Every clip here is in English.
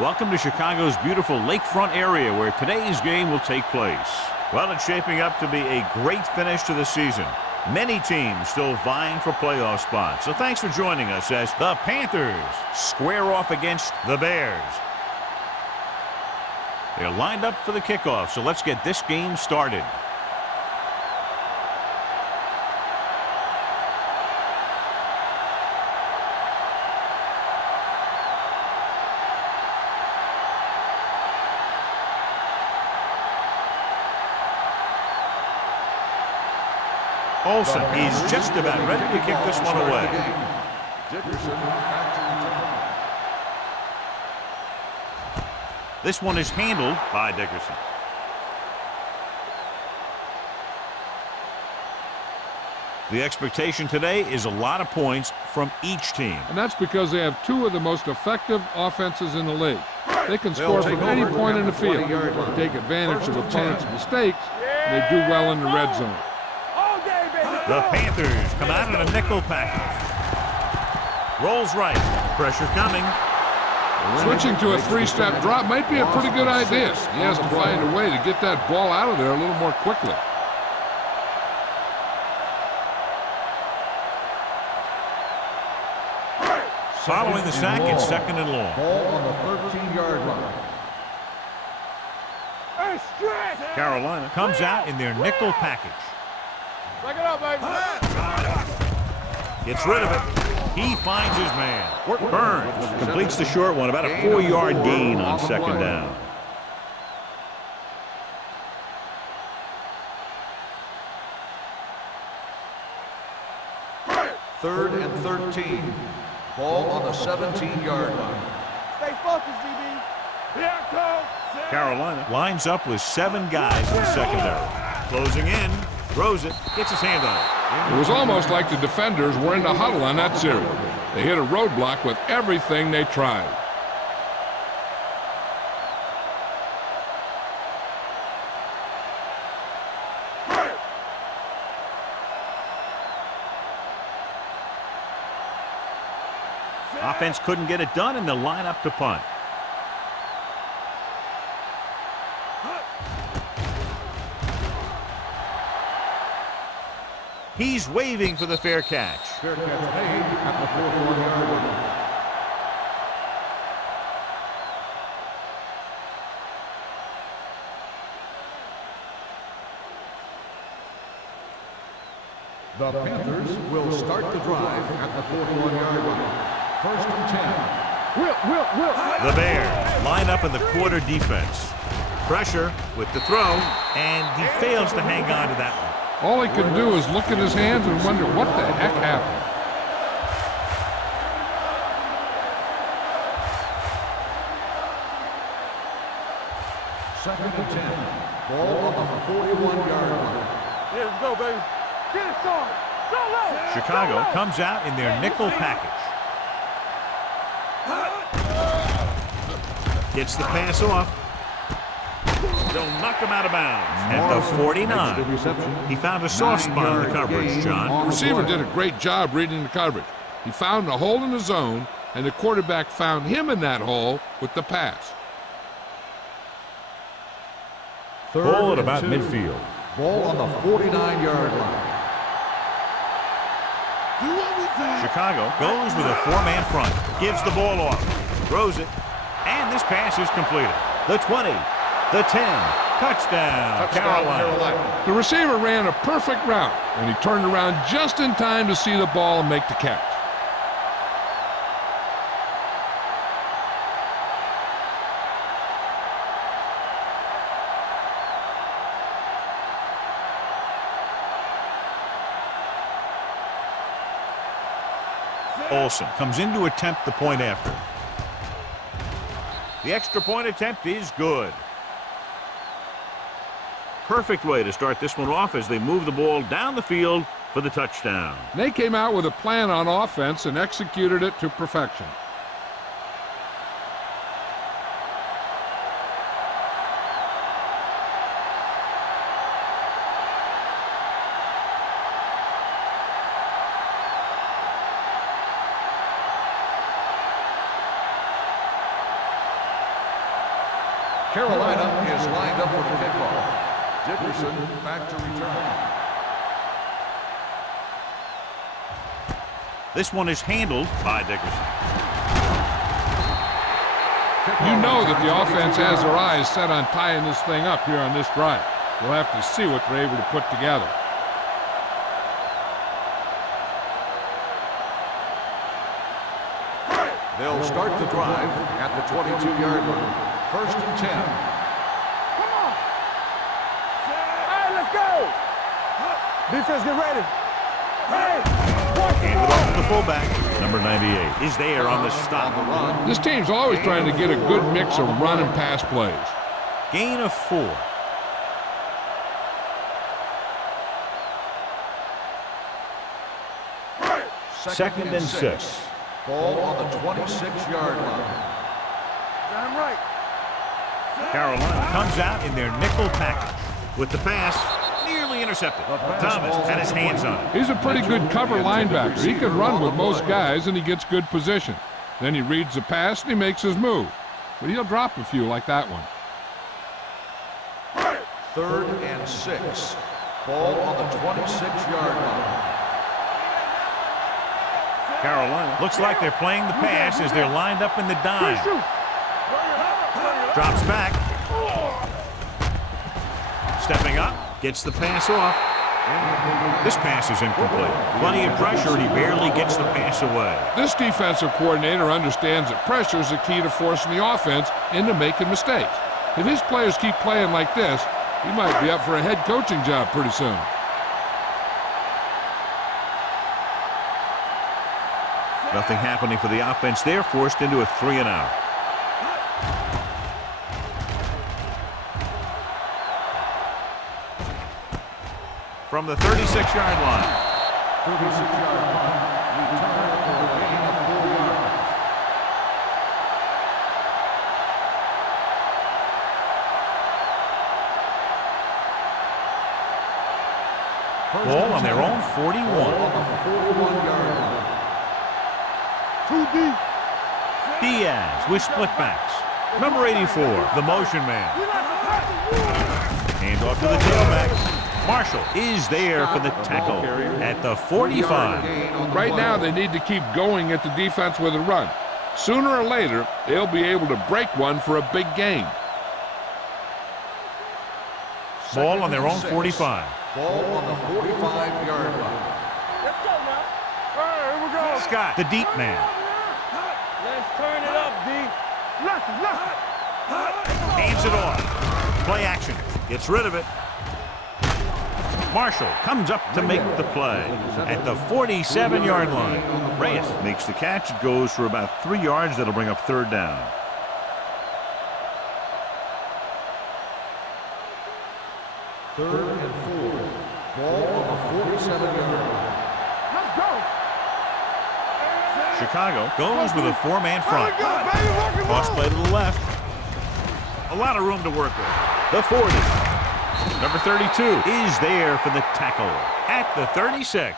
Welcome to Chicago's beautiful lakefront area where today's game will take place. Well, it's shaping up to be a great finish to the season. Many teams still vying for playoff spots. So thanks for joining us as the Panthers square off against the Bears. They're lined up for the kickoff, so let's get this game started. Olsen is just about ready to kick this one away. This one is handled by Dickerson. The expectation today is a lot of points from each team. And that's because they have two of the most effective offenses in the league. They can score from any point in the field, take advantage of opponents' mistakes, and they do well in the red zone. The Panthers come out in a nickel package. Rolls right. Pressure coming. Switching to a three-step drop might be a pretty good idea. He has to find a way to get that ball out of there a little more quickly. Following the sack, it's second and long. Ball on the 13-yard line. Carolina comes out in their nickel package. Gets rid of it. He finds his man. Burns completes the short one, about a 4-yard gain on second down. Third and 13. Ball on the 17-yard line. Stay focused, DB. Carolina lines up with 7 guys in the secondary. Closing in. Throws it, gets his hand on it. It was almost like the defenders were in the huddle on that series. They hit a roadblock with everything they tried. Offense couldn't get it done, and they'll line up to punt. He's waving for the fair catch. Fair catch made at the 41-yard line. The Panthers will start the drive at the 41-yard line. First and 10. The Bears line up in the quarter defense. Pressure with the throw, and he fails to hang on to that one. All he could do is look at his hands and wonder what the heck happened. Second and 10. Ball on the 41-yard line. Yeah, let's go, baby. Get it started. Chicago comes out in their nickel package. Gets the pass off. They'll knock him out of bounds at the 49. He found a soft spot in the coverage, John. The receiver did a great job reading the coverage. He found a hole in the zone, and the quarterback found him in that hole with the pass. Ball at about midfield. Ball on the 49-yard line. Chicago goes with a 4-man front. Gives the ball off. Throws it. And this pass is completed. The 20. The 10. Touchdown, Carolina. The receiver ran a perfect route, and he turned around just in time to see the ball and make the catch. Olsen comes in to attempt the point after. The extra point attempt is good. Perfect way to start this one off as they move the ball down the field for the touchdown. They came out with a plan on offense and executed it to perfection. Carolina is lined up for the kickoff. Dickerson back to return. This one is handled by Dickerson. You know that the offense has their eyes set on tying this thing up here on this drive. We'll have to see what they're able to put together. They'll start the drive at the 22-yard line. 1st and 10. Come on. All right, let's go. Defense, get ready. Hey, Handed it off to the fullback. Number 98 is there on the stop. This team's always trying to get a good mix of run and pass plays. Gain of 4. Second and 6. Ball on the 26-yard line. damn right. Carolina comes out in their nickel package with the pass nearly intercepted. Thomas had his hands on it. He's a pretty good cover linebacker. He can run with most guys, and he gets good position. Then he reads the pass, and he makes his move. But he'll drop a few like that one. 3rd and 6. Ball on the 26-yard line. Carolina looks like they're playing the pass as they're lined up in the dime. Drops back. Stepping up, gets the pass off. This pass is incomplete. Plenty of pressure, and he barely gets the pass away. This defensive coordinator understands that pressure is the key to forcing the offense into making mistakes. If his players keep playing like this, he might be up for a head coaching job pretty soon. Nothing happening for the offense. They're forced into a 3 and out. From the 36-yard line. 36-yard line. Return for a gain of 4 yards. Ball on their own 41. On the 41-yard line. Too deep. Diaz with split backs. Number 84, the motion man. Hand off to the tailback. Marshall is there for the tackle at the 45. Right now, they need to keep going at the defense with a run. Sooner or later, they'll be able to break one for a big gain. Ball on their own 45. Ball on the 45-yard line. Let's go now. All right, here we go. Scott, the deep man. Let's turn it up, D. Left. Hands it off. Play action. Gets rid of it. Marshall comes up to make the play at the 47-yard line. Reyes makes the catch. It goes for about 3 yards. That'll bring up 3rd down. Third and 4. Ball on the 47-yard line. Let's go. Chicago goes with a 4-man front. Very good, baby. Working Cross roll. play to the left. A lot of room to work with. The 40. Number 32 is there for the tackle at the 36.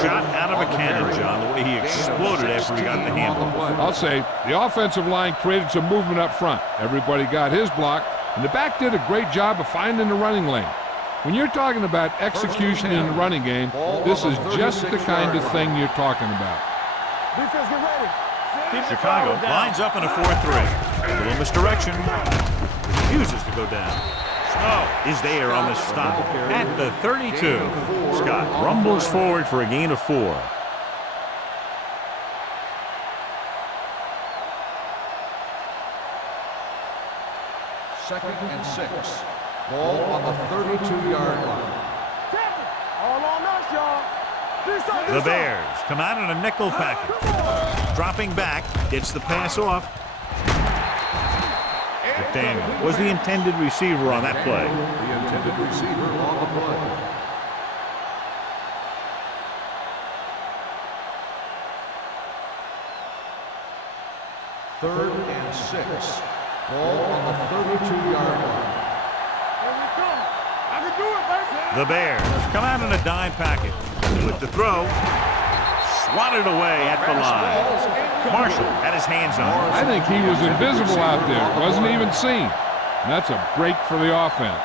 Shot out of a cannon, John, the way he exploded after he got the handle. I'll say the offensive line created some movement up front. Everybody got his block, and the back did a great job of finding the running lane. When you're talking about execution in the running game, this is just the kind of thing you're talking about. Defense, get ready. Chicago lines up in a 4-3. A little misdirection. Refuses to go down. Snow is there on the stop at the 32. Scott rumbles forward for a gain of 4. Second and 6. Ball on the 32-yard line. All on us, y'all. The Bears come out in a nickel package. Dropping back, gets the pass off. McDaniel was the intended receiver on that play. The intended receiver on the play. Third and 6. Ball on the 32-yard line. I can do it, baby. The Bears come out in a dime package. With the throw, swatted away at the line. Marshall had his hands on it. I think he was invisible out there. Wasn't even seen. And that's a break for the offense.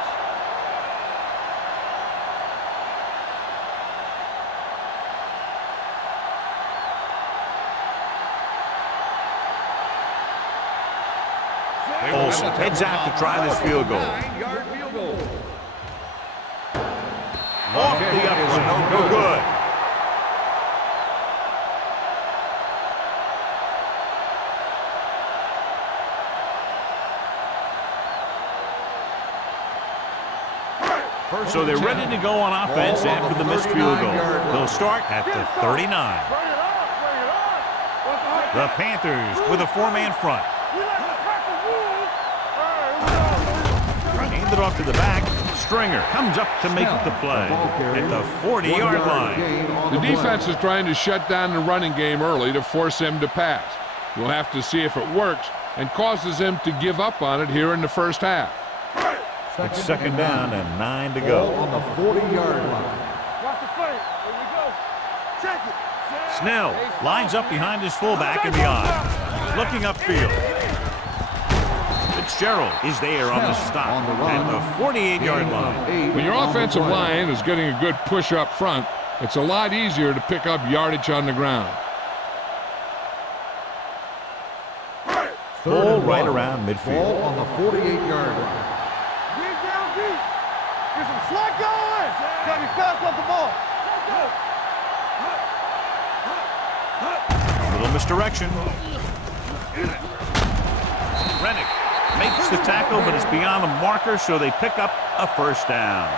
Olsen heads out to try this field goal. 9-yard field goal. Off the upright, no good. So they're ready to go on offense after the missed field goal. They'll start at the 39. The Panthers with a 4-man front. Hand it off to the back. Stringer comes up to make the play at the 40-yard line. The defense is trying to shut down the running game early to force him to pass. We'll have to see if it works and causes him to give up on it here in the first half. It's second down and 9 to go. On the 40-yard line. Watch the play. Here we go. Check it. Snell lines up behind his fullback in the eye. Looking upfield. Fitzgerald is there on the stop at the 48-yard line. When your offensive line is getting a good push up front, it's a lot easier to pick up yardage on the ground. Ball right around midfield. Ball on the 48-yard line. Get down deep. Get some slack going. Gotta be fast off the ball. Little misdirection. Rennick makes the tackle, but it's beyond the marker, so they pick up a first down.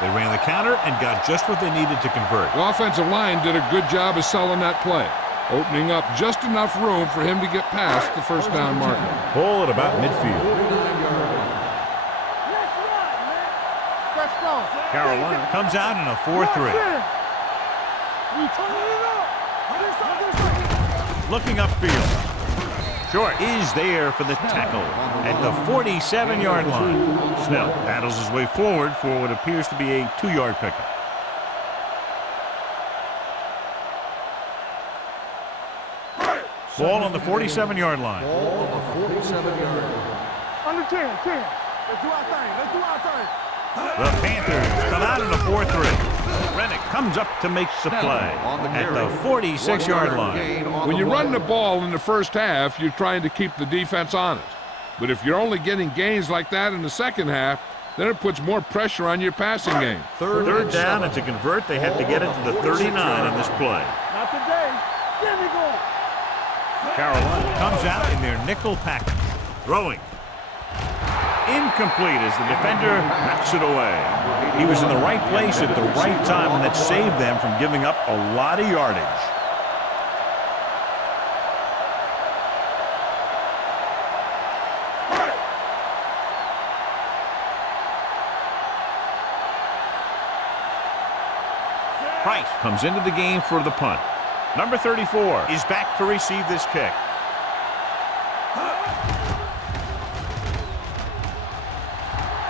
They ran the counter and got just what they needed to convert. The offensive line did a good job of selling that play, opening up just enough room for him to get past the first down marker. Ball at about midfield. Carolina comes out in a 4-3. Looking upfield. Short is there for the tackle at the 47-yard line. Snell battles his way forward for what appears to be a 2-yard pickup. Ball on the 47-yard line. Ball on the 47-yard line. Under 10. Let's do our thing. Let's do our thing. The Panthers come out in a 4-3. Rennick comes up to make the play at the 46-yard line. When you run the ball in the first half, you're trying to keep the defense honest. But if you're only getting gains like that in the second half, then it puts more pressure on your passing game. Third down, and to convert, they have to get it to the 39 on this play. Not today. Give me going. Carolina comes out in their nickel package. Throwing. Incomplete as the defender knocks it away. He was in the right place at the right time, and that saved them from giving up a lot of yardage. Price comes into the game for the punt. Number 34 is back to receive this kick.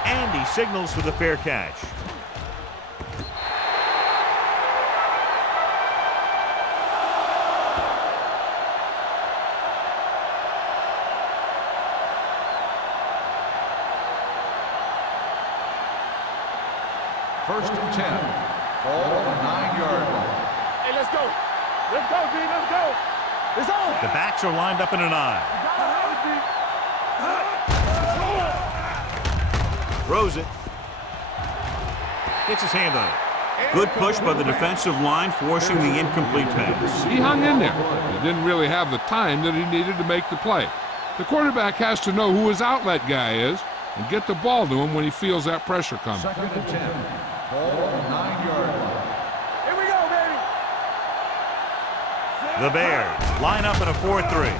And he signals for the fair catch. First and 10. Ball on the 9-yard line. Hey, let's go. Let's go, D. Let's go. It's on. The backs are lined up in an eye. Throws it. Gets his hand on it. Good push by the defensive line, forcing the incomplete pass. He hung in there. He didn't really have the time that he needed to make the play. The quarterback has to know who his outlet guy is and get the ball to him when he feels that pressure coming. Second and 10. Ball on the 9-yard line. Here we go, baby. The Bears line up in a 4-3.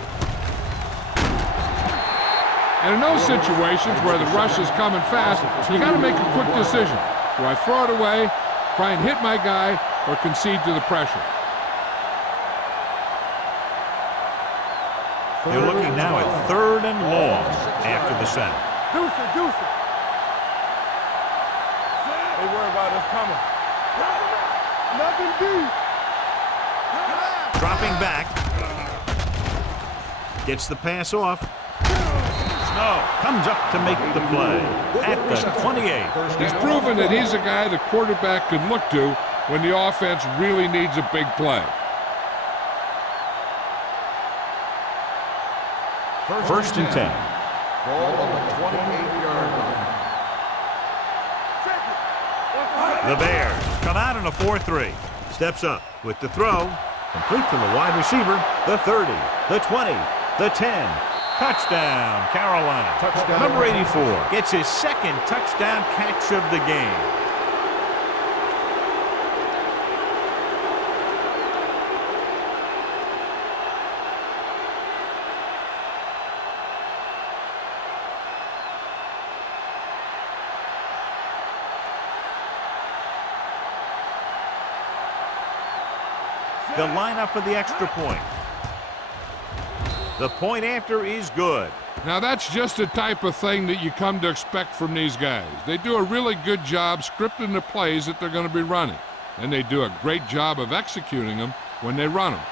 And in those situations where the rush is coming fast, you got to make a quick decision. Do I throw it away, try and hit my guy, or concede to the pressure? They're looking now at 3rd and long after the sack. Deuce it. They worry about us coming. Nothing deep. Dropping back. Gets the pass off. So, comes up to make the play at the 28. He's proven that he's a guy the quarterback can look to when the offense really needs a big play. First and 10. Ball on the 28-yard line. The Bears come out in a 4-3. Steps up with the throw. Complete to the wide receiver. The 30, the 20, the 10. Touchdown, Carolina. Touchdown. Number 84 gets his second touchdown catch of the game. The lineup for the extra point. The point after is good. Now that's just the type of thing that you come to expect from these guys. They do a really good job scripting the plays that they're going to be running. And they do a great job of executing them when they run them.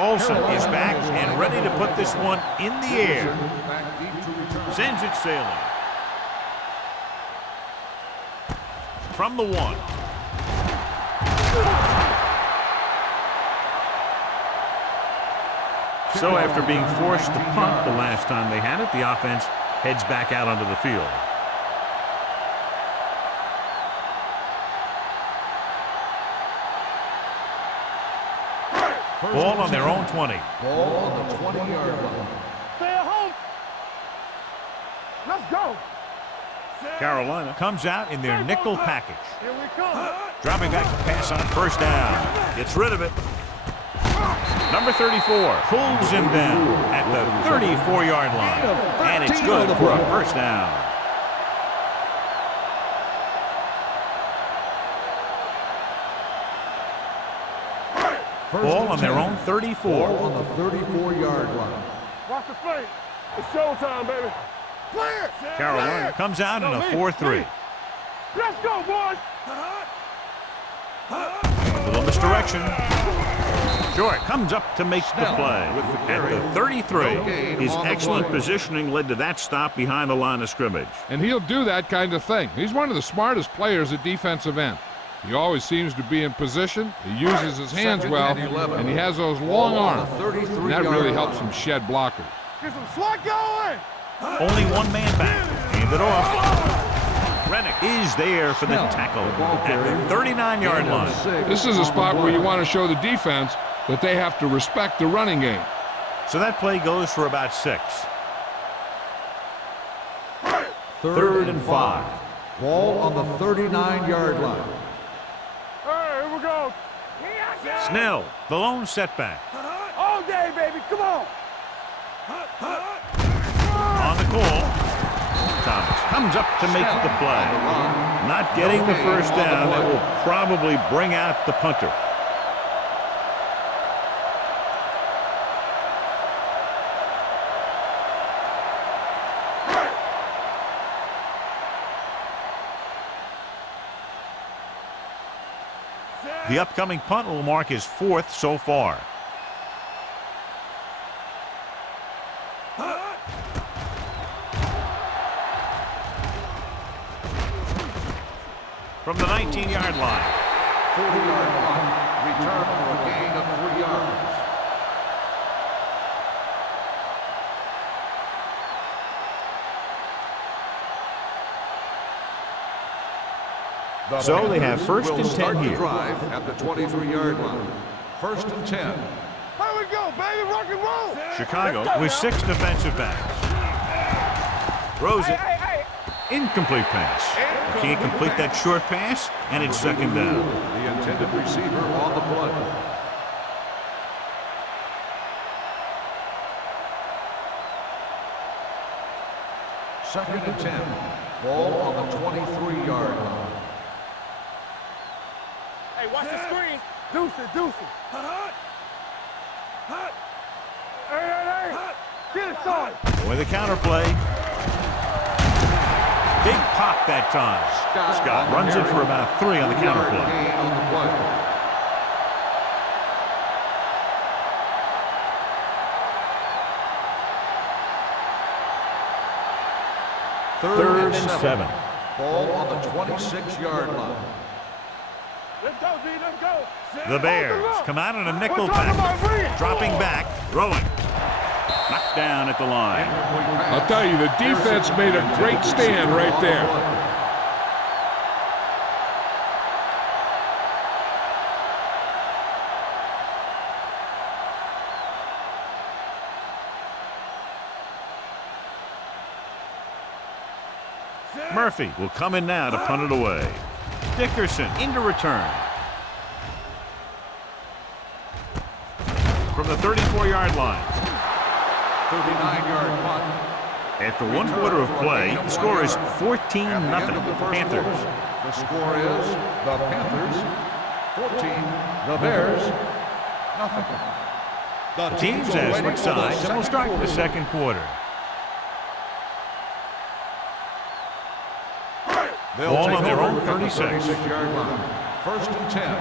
Olsen is back and ready to put this one in the air. Sends it sailing. From the 1. So after being forced to punt the last time they had it, the offense heads back out onto the field. Ball on their own 20. Ball on the 20-yard line. Stay at home. Let's go. Carolina comes out in their nickel package. Here we come. Dropping back to pass on first down. Gets rid of it. Number 34 pulls him down at the 34-yard line. And it's good for a first down. Ball on their own 34. Ball on the 34-yard line. Watch the play. It's showtime, baby. Clear. Carolina comes out in a 4-3. Let's go, boys. A little misdirection. Short comes up to make the play at the 33. His excellent positioning led to that stop behind the line of scrimmage. And he'll do that kind of thing. He's one of the smartest players at defensive end. He always seems to be in position. He uses his hands well, and he has those long arms. And that really helps him shed blockers. Get some slot going. Only one man back. Hand it off. Rennick is there for the tackle at the 39-yard line. This is a spot where you want to show the defense that they have to respect the running game. So that play goes for about 6. Third and 5. Ball on the 39-yard line. Hey, here we go. Snell, the lone setback. All day, baby. Come on. On the call, Thomas comes up to make the play. Not getting the first down. That will probably bring out the punter. The upcoming punt will mark his 4th so far. From the 19-yard line. 40-yard line. Return for a gain of 3 yards. So they have first and 10 here. Drive at the 23-yard line. First and 10. Here we go, baby. Rock and roll. Chicago with 6 defensive backs. Throws it. Incomplete pass. Can't complete that short pass, and it's second down. The intended receiver on the play. Second and 10. Ball on the 23-yard line. Hey, watch the screen. Deuce it, deuce it. Hey. Get it, With a counter play. Big pop that time. Scott runs it for about 3 on the counter play. Third and 7. Ball on the 26-yard line. Let's go, D. Let's go. The Bears come out in a nickel package. Dropping back. Throwing. Knocked down at the line. I'll tell you, the defense made a great stand right there. Murphy will come in now to punt it away. Dickerson into return. From the 34-yard line. 39-yard punt. After 1 quarter of play, the score is 14-0 Panthers. The score is the Panthers 14, the Bears nothing. The teams as switch sides, and we'll start the second quarter. Ball on their own 36. 36-yard line. First and 10.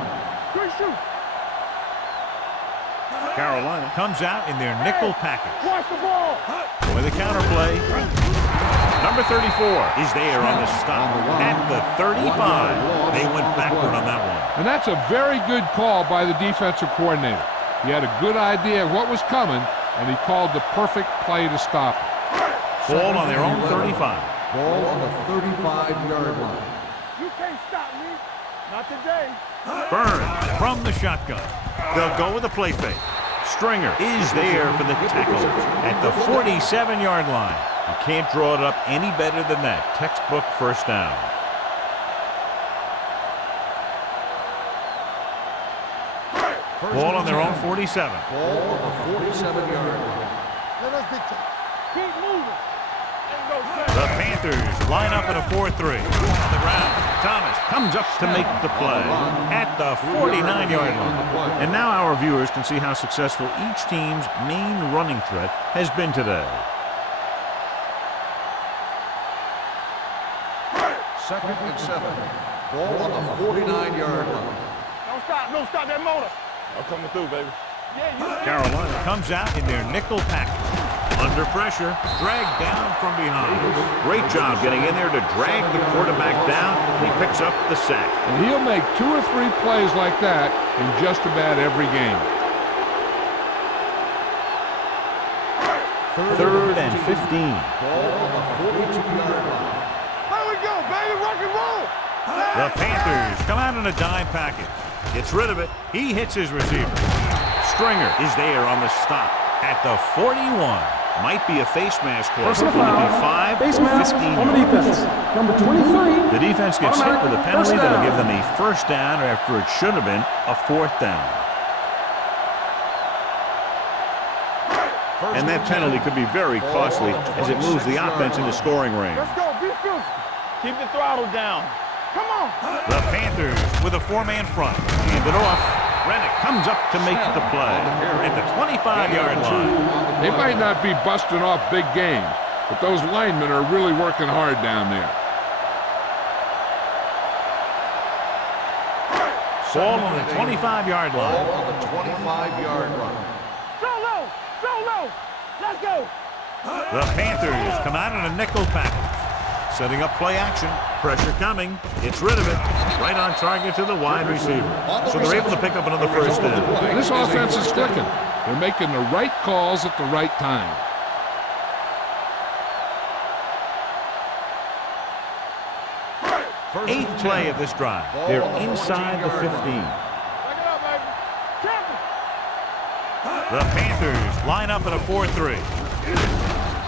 Carolina comes out in their nickel package. Watch the ball. With a counter play. Number 34 is there on the stop at the 35. They went backward on that one. And that's a very good call by the defensive coordinator. He had a good idea of what was coming, and he called the perfect play to stop it. Ball on their own 35. Ball on the 35-yard line. You can't stop me. Not today. Burns from the shotgun. They'll go with a play fake. Stringer is there for the tackle at the 47-yard line. You can't draw it up any better than that. Textbook first down. Ball on their own 47. Ball on the 47-yard line. Let us be tough. Keep moving. The Panthers line up in a 4-3. On the ground, Thomas comes up to make the play at the 49-yard line. And now our viewers can see how successful each team's main running threat has been today. Second and 7. Ball on the 49-yard line. Don't stop that motor. I'm coming through, baby. Carolina comes out in their nickel package. Under pressure, dragged down from behind. Great job getting in there to drag the quarterback down, and he picks up the sack. And he'll make 2 or 3 plays like that in just about every game. Third and 15. Ball on the 42-yard line. There we go, baby. Rock and roll. The Panthers come out in a dime package. Gets rid of it. He hits his receiver. Stringer is there on the stop at the 41. Might be a face mask call. Will it be 5 face or mask 15 on the defense. Number 23. The defense gets hit with a penalty First that'll down. give them a first down after it should have been a 4th down. And that penalty could be very costly as it moves the offense into scoring range. Let's go. Be fierce. Keep the throttle down. Come on. The Panthers with a 4-man front. Hand it off. Rennick comes up to make the play at the 25-yard line. They might not be busting off big games, but those linemen are really working hard down there. Ball on the 25-yard Ball line. on the 25-yard line. Solo. Let's go. The Panthers come out in a nickel package. Setting up play action. Pressure coming. Gets rid of it. Right on target to the wide receiver. So they're able to pick up another first down. This offense is clicking. They're making the right calls at the right time. Eighth play of this drive. They're inside the 15. Back it up, baby. Champion. The Panthers line up in a 4-3.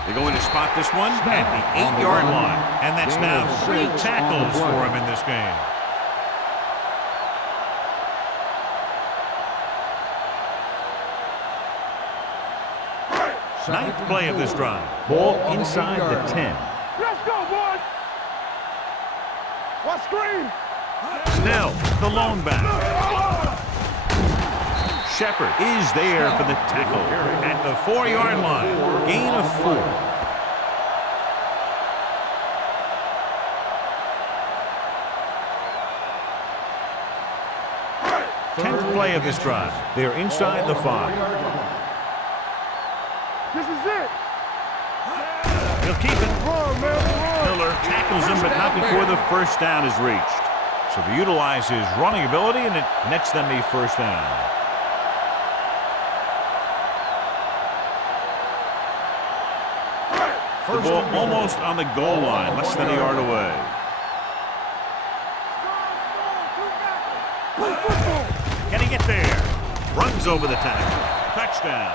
They're going to spot this one at the 8-yard line. And that's now 3 tackles for him in this game. Ninth play of this drive. Ball inside the 10. Let's go, boys. What screen? Snell, the lone back. Shepard is there for the tackle at the 4-yard line. Gain of 4. 10th play of this drive. They're inside the 5. This is it. He'll keep it. Miller tackles him, but not before the first down is reached. So they utilize his running ability, and it nets them a first down. The ball almost on the goal line, less than a yard away. Can he get there? Runs over the tackle. Touchdown.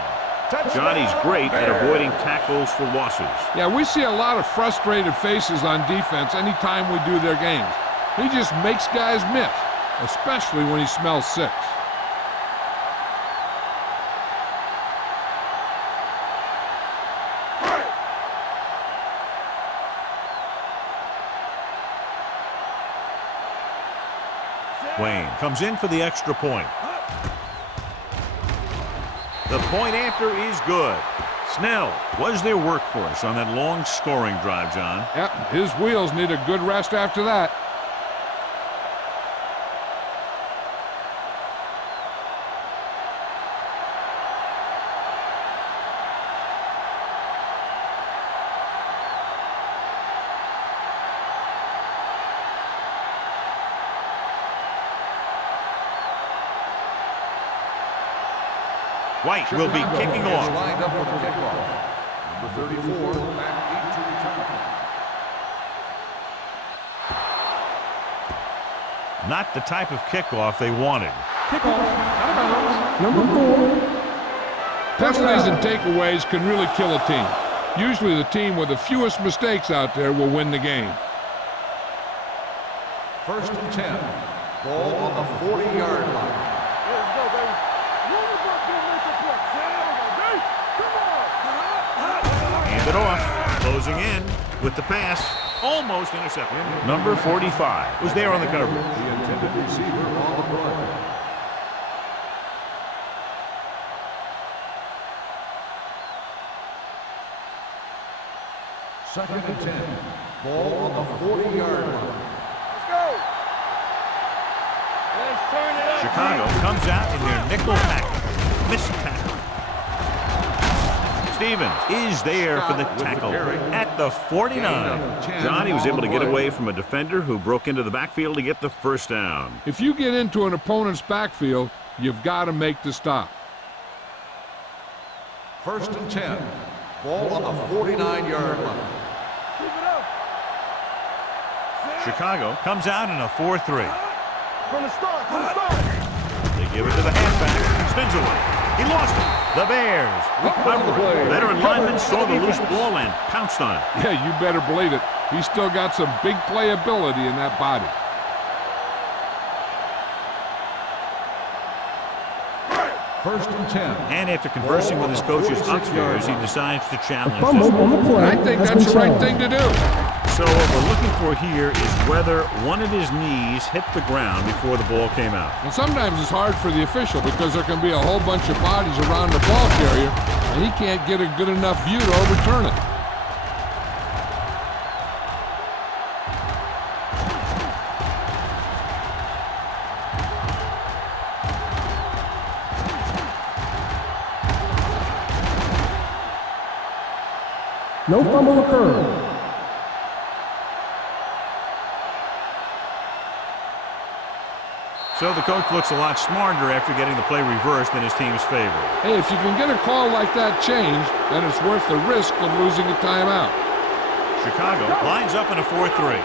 Johnny's great at avoiding tackles for losses. Yeah, we see a lot of frustrated faces on defense anytime we do their games. He just makes guys miss, especially when he smells 6. Wayne comes in for the extra point. The point after is good. Snell was their workhorse on that long scoring drive, John. Yep, his wheels need a good rest after that. White will be kicking off. Lined up for the kickoff. Number 34, back to return. Not the type of kickoff they wanted. Kickoff. Out of bounds. Number 4. Penalties and takeaways can really kill a team. Usually the team with the fewest mistakes out there will win the game. 1st and 10. Ball on the 40-yard line. Let's go, baby. Hand it off. Closing in with the pass. Almost intercepted. Number 45 was there on the coverage. The intended receiver on the play. Second and 10. Ball on the 40-yard line. Let's go. Let's turn it up. Chicago comes out in their nickel package. Missed tackle. Stevens is there for the tackle at the 49. Johnny was able to get away from a defender who broke into the backfield to get the first down. If you get into an opponent's backfield, you've got to make the stop. 1st and 10. Ball on the 49-yard line. Keep it up. Chicago comes out in a 4-3. From the start. They give it to the halfback. Spins away. He lost it. The Bears recover. Veteran lineman saw the loose ball and pounced on it. Yeah, you better believe it. He's still got some big playability in that body. 1st and 10. And after conversing with his coaches upstairs, he decides to challenge Fumble this. on the play. I think has that's been the right challenged. thing to do. So what we're looking for here is whether one of his knees hit the ground before the ball came out. And sometimes it's hard for the official because there can be a whole bunch of bodies around the ball carrier, and he can't get a good enough view to overturn it. No fumble occurred. So the coach looks a lot smarter after getting the play reversed in his team's favor. Hey, if you can get a call like that changed, then it's worth the risk of losing a timeout. Chicago lines up in a 4-3.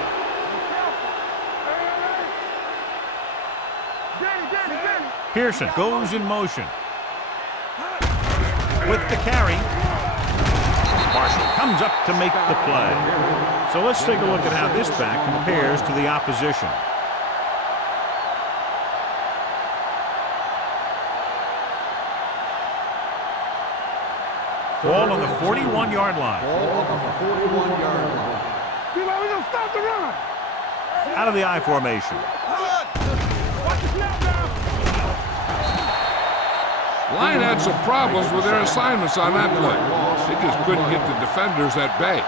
Pearson goes in motion. With the carry. Marshall comes up to make the play. So let's take a look at how this back compares to the opposition. Ball on the 41-yard line. Ball on the 41-yard line. We're going to stop the run. Out of the I formation. Watch the snap down. Line had some problems with their assignments on that play. They just couldn't get the defenders at bay.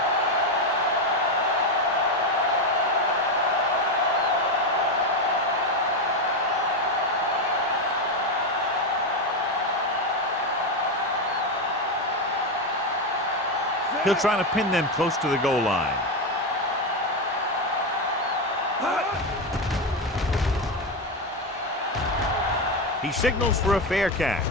He'll try to pin them close to the goal line. He signals for a fair catch.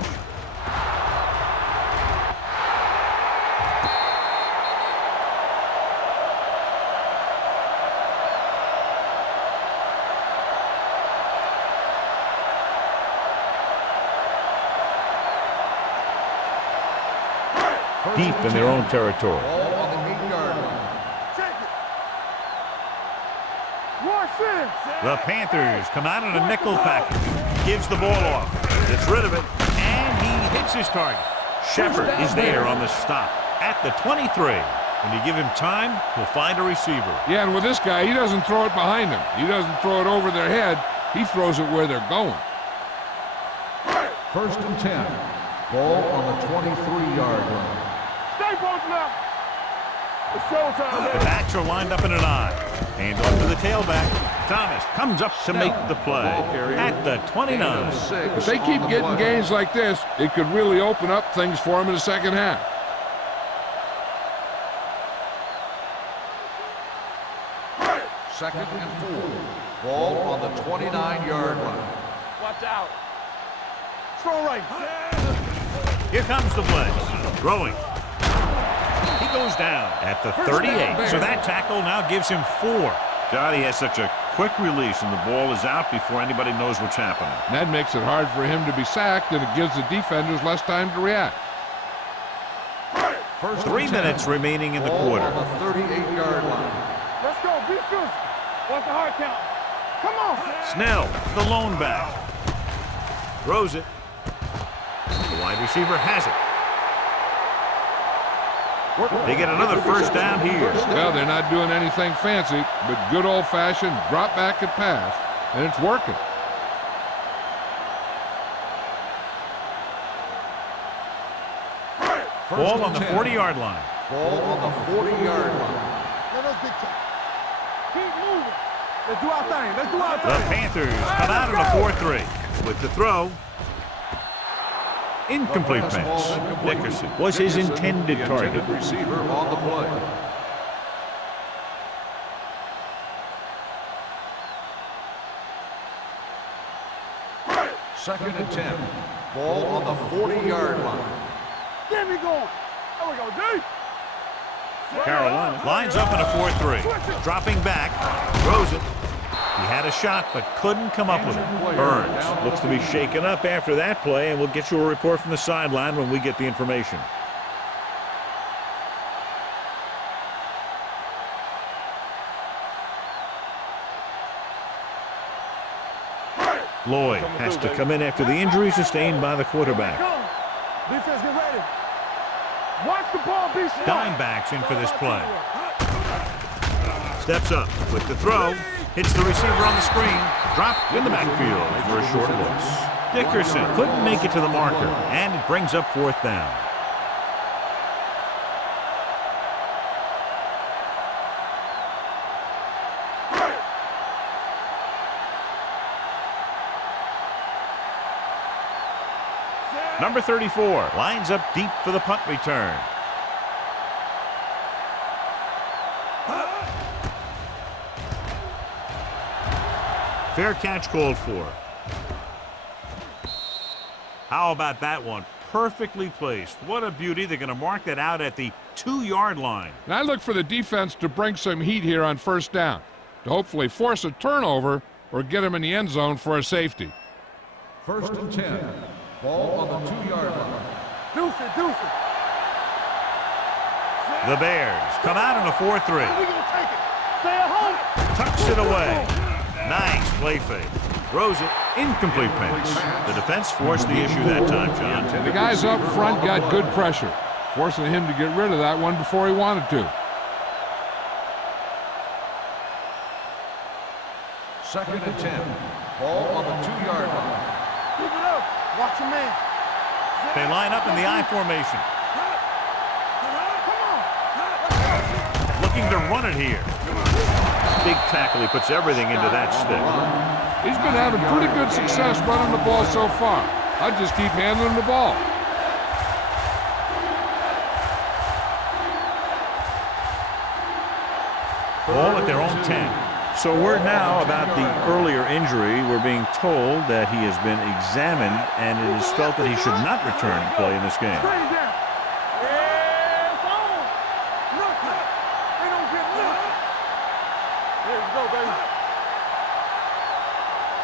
Deep in their own territory. Ball on the 8-yard line. The Panthers come out in a nickel package. Gives the ball off. Gets rid of it. And he hits his target. Shepard is there on the stop at the 23. When you give him time, he'll find a receiver. Yeah, and with this guy, he doesn't throw it behind him. He doesn't throw it over their head. He throws it where they're going. 1st and 10. Ball on the 23-yard line. Stay posted up. It's showtime, The man. backs are lined up in an I. Hand off to the tailback. Thomas comes up to make the play at the 29. If they keep getting gains like this, it could really open up things for them in the second half. Second and 4. Ball on the 29-yard line. Watch out. Throw right. Here comes the blitz. Throwing. He goes down at the 38. So that tackle now gives him 4. God, he has such a quick release, and the ball is out before anybody knows what's happening. And that makes it hard for him to be sacked, and it gives the defenders less time to react. 3 minutes remaining in the Ball quarter. on the 38-yard line. Let's go. Be good. Watch the hard count. Come on. Snell, the lone back. Throws it. The wide receiver has it. They get another first down here. Well, they're not doing anything fancy, but good old-fashioned drop back and pass, and it's working. Ball on the 40-yard line. Ball on the 40-yard line. Let us big time. Keep moving. Let's do our thing. Let's do our The thing. Panthers come out in a 4-3 with the throw. Incomplete pass. Dickerson was his intended target. Receiver on the play. Second and 10. Ball on the 40-yard line. Get me going. There we go, D. Carolina lines up in a 4-3. Dropping back. Throws it. He had a shot, but couldn't come up with it. Burns looks to be shaken up after that play, and we'll get you a report from the sideline when we get the information. Lloyd has to come in after the injury sustained by the quarterback. Defense, get ready. Watch the ball be smart. Dimebacks in for this play. Steps up with the throw. Hits the receiver on the screen. Dropped in the backfield for a short loss. Dickerson couldn't make it to the marker, and it brings up 4th down. Number 34 lines up deep for the punt return. Fair catch called for. How about that one? Perfectly placed. What a beauty. They're going to mark that out at the 2-yard line. And I look for the defense to bring some heat here on 1st down, to hopefully force a turnover or get them in the end zone for a safety. 1st and 10. Ball on the 2-yard line. Deuce it, deuce it. The Bears come out in a 4-3. We gonna take it. Stay at home. Tucks it away. Nice play fake. Throws it. Incomplete pass. The defense forced the issue that time, John. The guys up front got good pressure, forcing him to get rid of that one before he wanted to. 2nd and 10. Ball on the 2-yard line. Keep it up. Watch your man. They line up in the I formation. Looking to run it here. Big tackle. He puts everything into that stick. He's been having pretty good success running the ball so far. I just keep handling the ball. Ball at their own 10. So word now about the earlier injury. We're being told that he has been examined and it is felt that he should not return to play in this game.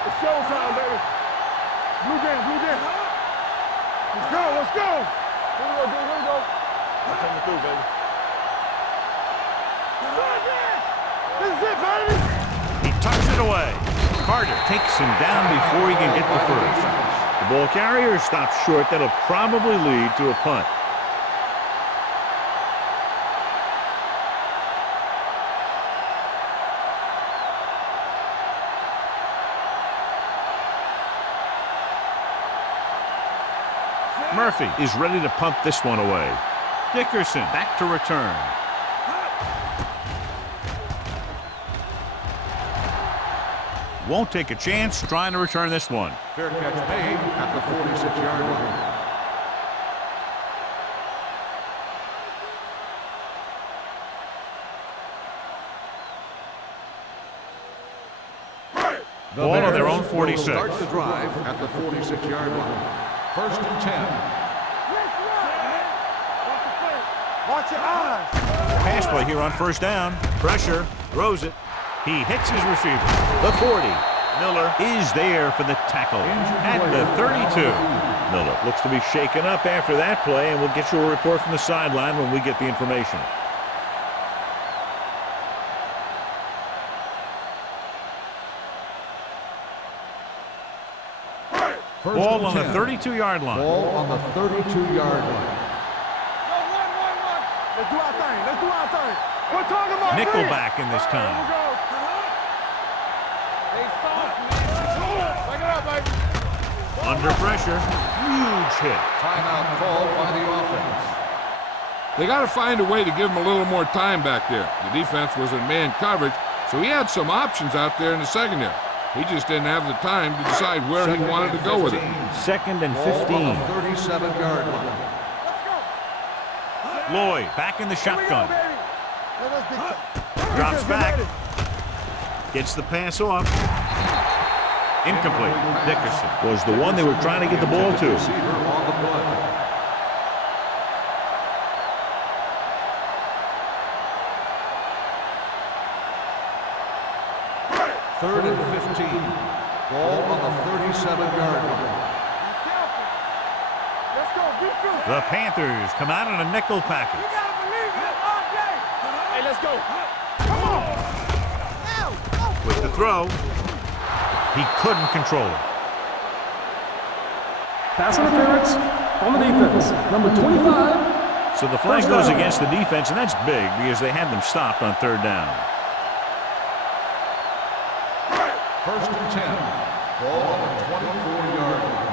It's showtime, baby. Blue game, blue game. Let's go, let's go. Here we go, dude, here we go. I'm coming through, baby. This is it, baby. He tucks it away. Carter takes him down before he can get the first. The ball carrier stops short. That'll probably lead to a punt. Murphy is ready to punt this one away. Dickerson back to return. Won't take a chance trying to return this one. Fair catch made at the 46-yard line. Ball on their own 46. Start the drive at the 46-yard line. First and 10. Watch your eyes. Pass play here on first down. Pressure. Throws it. He hits his receiver. The 40. Miller is there for the tackle at the 32. Miller looks to be shaken up after that play, and we'll get you a report from the sideline when we get the information. Ball on the 32-yard line. Ball on the 32-yard line. Let's do our thing. Let's do our thing. We're talking about Nickelback in this time. Bring it up, baby. Under pressure. Huge hit. Timeout called by the offense. They got to find a way to give him a little more time back there. The defense was in man coverage, so he had some options out there in the secondary. He just didn't have the time to decide where he wanted to go with it. Second and 15. Ball on the 37-yard line. Lloyd back in the shotgun. Drops back. Gets the pass off. Incomplete. Dickerson was the one they were trying to get the ball to. Receiver on the play. Third and 15. Ball on the 37-yard line. Let's go. The Panthers come out in a nickel package. You gotta believe it all day. Hey, let's go. Come on. With the throw, he couldn't control it. Pass interference on the defense. Number 25. So the flag goes against the defense, and that's big because they had them stopped on third down. First and 10. Ball on the 24-yard line.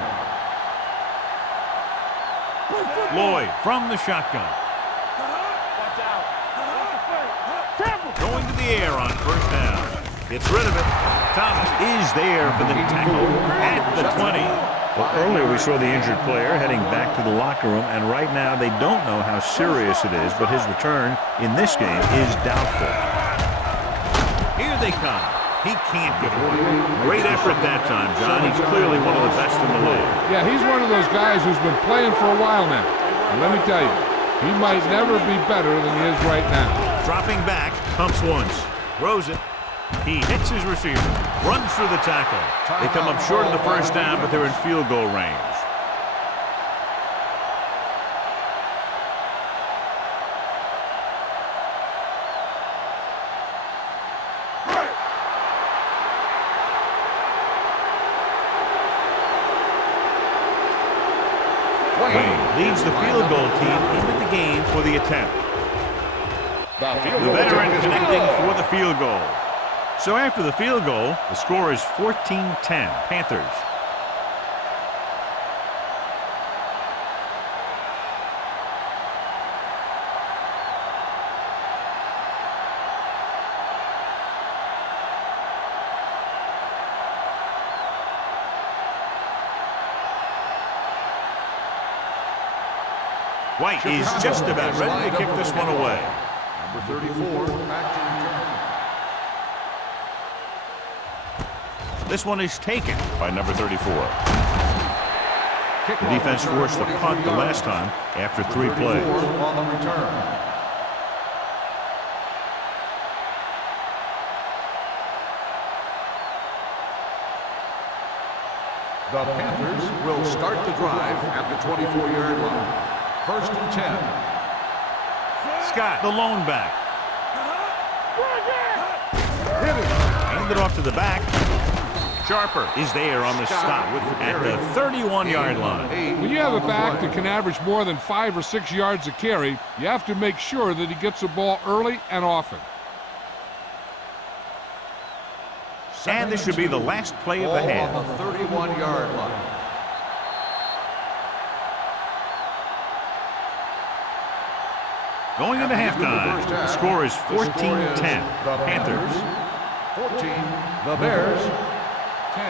Lloyd from the shotgun. Watch out. Going to the air on first down. Gets rid of it. Thomas is there for the tackle at the 20. Well, earlier we saw the injured player heading back to the locker room, and right now they don't know how serious it is, but his return in this game is doubtful. Here they come. He can't get away. Great effort that time, John. He's clearly one of the best in the league. Yeah, he's one of those guys who's been playing for a while now. And let me tell you, he might never be better than he is right now. Dropping back, pumps once, throws it. He hits his receiver, runs through the tackle. They come up short of the first down, but they're in field goal range. Wayne leads the field goal team into the game for the attempt. The veteran connecting for the field goal. So after the field goal, the score is 14-10, Panthers. White is just about ready to kick this one away. Number 34, back to return. This one is taken by number 34. The defense forced the punt the last time after 3 plays. On the return. The Panthers will start the drive at the 24-yard line. 1st and 10. Scott, the lone back. Hand it off to the back. Sharper is there on the stop at the 31-yard line. When you have a back that can average more than 5 or 6 yards a carry, you have to make sure that he gets the ball early and often. And this should be the last play of the half. On the 31-yard line. Going into halftime, the score is 14-10. Panthers. 14, the Bears, 10.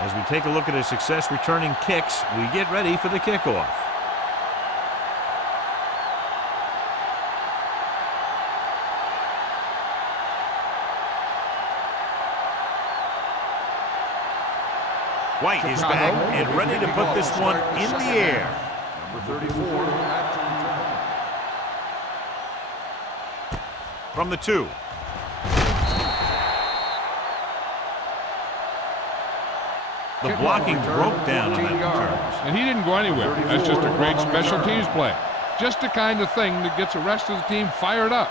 As we take a look at his success returning kicks, we get ready for the kickoff. White is back and ready to put this one in the air. Number 34, back to return. From the 2. The blocking broke down on that return. And he didn't go anywhere. That's just a great special teams play. Just the kind of thing that gets the rest of the team fired up.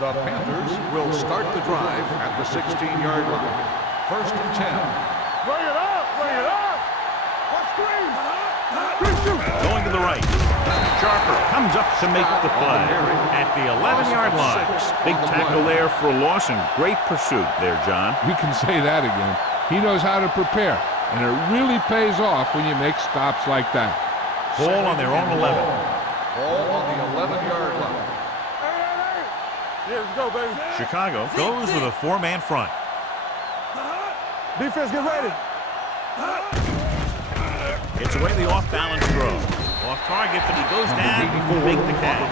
The Panthers will start the drive at the 16-yard line. 1st and 10. Bring it up! Bring it up! What screen? Going to the right. Sharper comes up to make the play at the 11-yard line. Big tackle there for Lawson. Great pursuit there, John. We can say that again. He knows how to prepare, and it really pays off when you make stops like that. Ball on their own 11. Ball on the 11-yard line. Yeah, let's go, baby. Chicago goes with a 4-man front. Defense, get ready. It's away the off-balance throw. Off target, but he goes down to make the catch.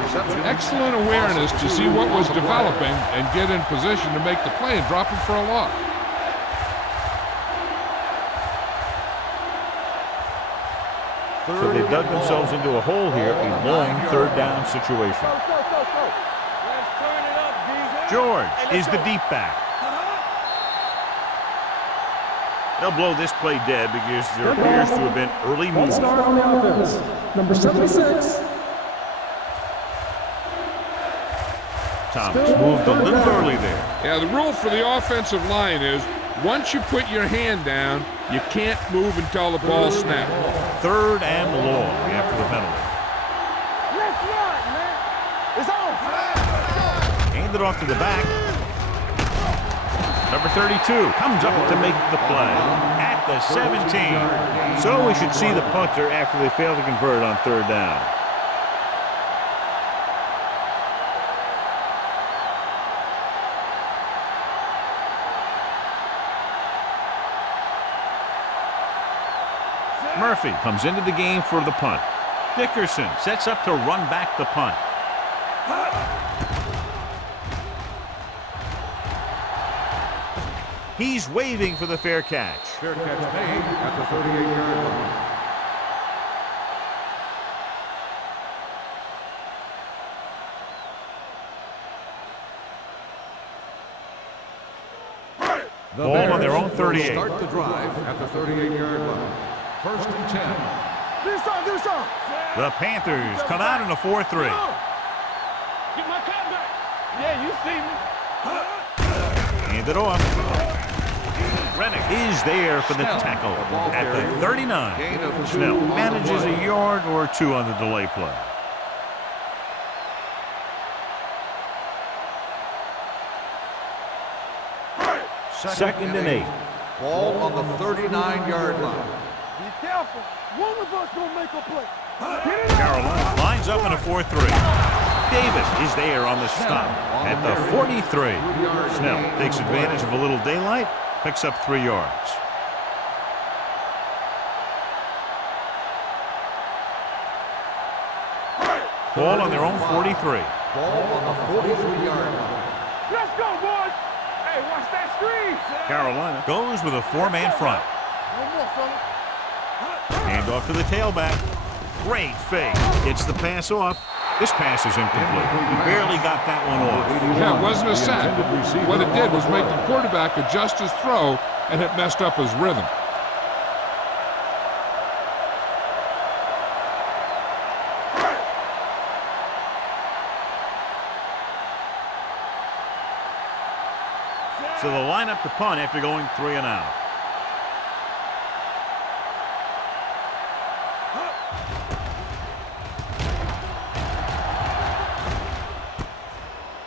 Excellent awareness to see what was developing and get in position to make the play and drop it for a loss. So they dug themselves into a hole here, a long 3rd down situation. George is the deep back. They'll blow this play dead because there appears to have been early movement. Star on the offense, number 76. Thomas moved a little early there. Yeah, the rule for the offensive line is once you put your hand down, you can't move until the ball snaps. 3rd and long after the penalty. Let's run, man. It's on. Hand it off to the back. Number 32 comes up to make the play at the 17. So we should see the punter after they fail to convert on 3rd down. Murphy comes into the game for the punt. Dickerson sets up to run back the punt. He's waving for the fair catch. Fair catch made at the 38-yard line. The Ball on their own Bears 38. will start the drive at the 38-yard line. 1st and 10. Do something. The Panthers come out in a 4-3. Get my cat back. Yeah, you see me. Hand it off. Rennick is there for the tackle at the 39. Gain of 2 Snell on the manages play. a yard or 2 on the delay play. Second and 8. Ball on the 39-yard line. Be careful. One of us gonna make a play. Get it out. Carolina lines up in a 4-3. Davis is there on the stop at the 43. Snell takes advantage of a little daylight, picks up 3 yards. Ball on their own 43. Ball on the 43-yard line. Let's go, boys. Hey, watch that screen. Carolina goes with a 4-man front. One more, fella. Hand off to the tailback. Great fake. Gets the pass off. This pass is incomplete. He barely got that one off. Yeah, it wasn't a sack. What it did was make the quarterback adjust his throw, and it messed up his rhythm. So the lineup to punt after going 3 and out.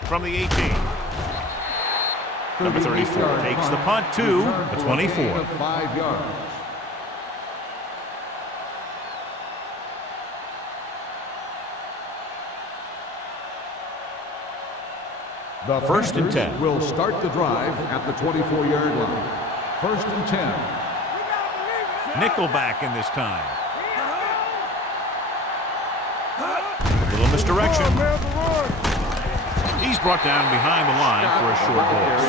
From the 18. Number 34 takes the punt to the 24. 5 yards. The First and Panthers 10. will start the drive at the 24-yard line. First and 10. Nickelback in this time. Little misdirection. He's brought down behind the line for a short loss.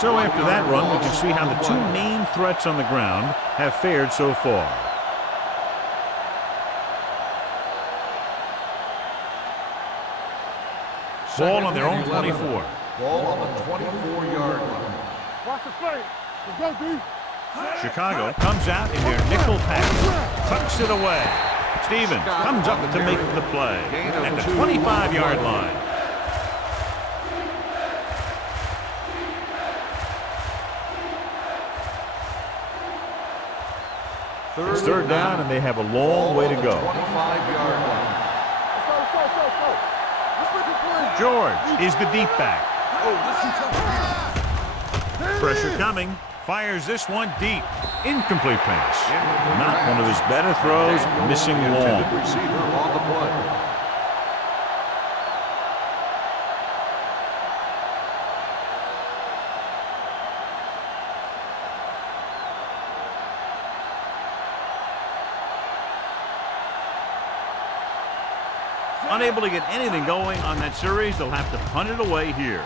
So after that run, we can see how the 2 main threats on the ground have fared so far. Ball on their own 24. Ball on the 24-yard line. Watch the play. Let's go, D. Chicago comes out in their nickel package, tucks it away. Stevens comes up to make the play at the 25-yard line. It's third down, and they have a long way to go. 25-yard line. George is the deep back. Pressure coming. Fires this one deep. Incomplete pass. Not one of his better throws. Missing long. Receiver on the play. Unable to get anything going on that series, they'll have to punt it away here.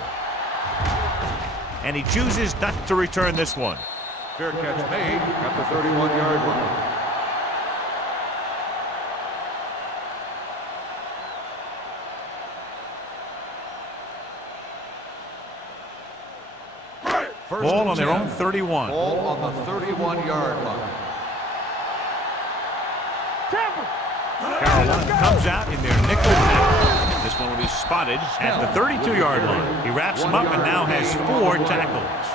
And he chooses not to return this one. Fair catch made at the 31-yard line. Ball on their own 31. Ball on the 31-yard line. Carolina comes out in their nickel package. This one will be spotted at the 32-yard line. He wraps him up and now has 4 tackles.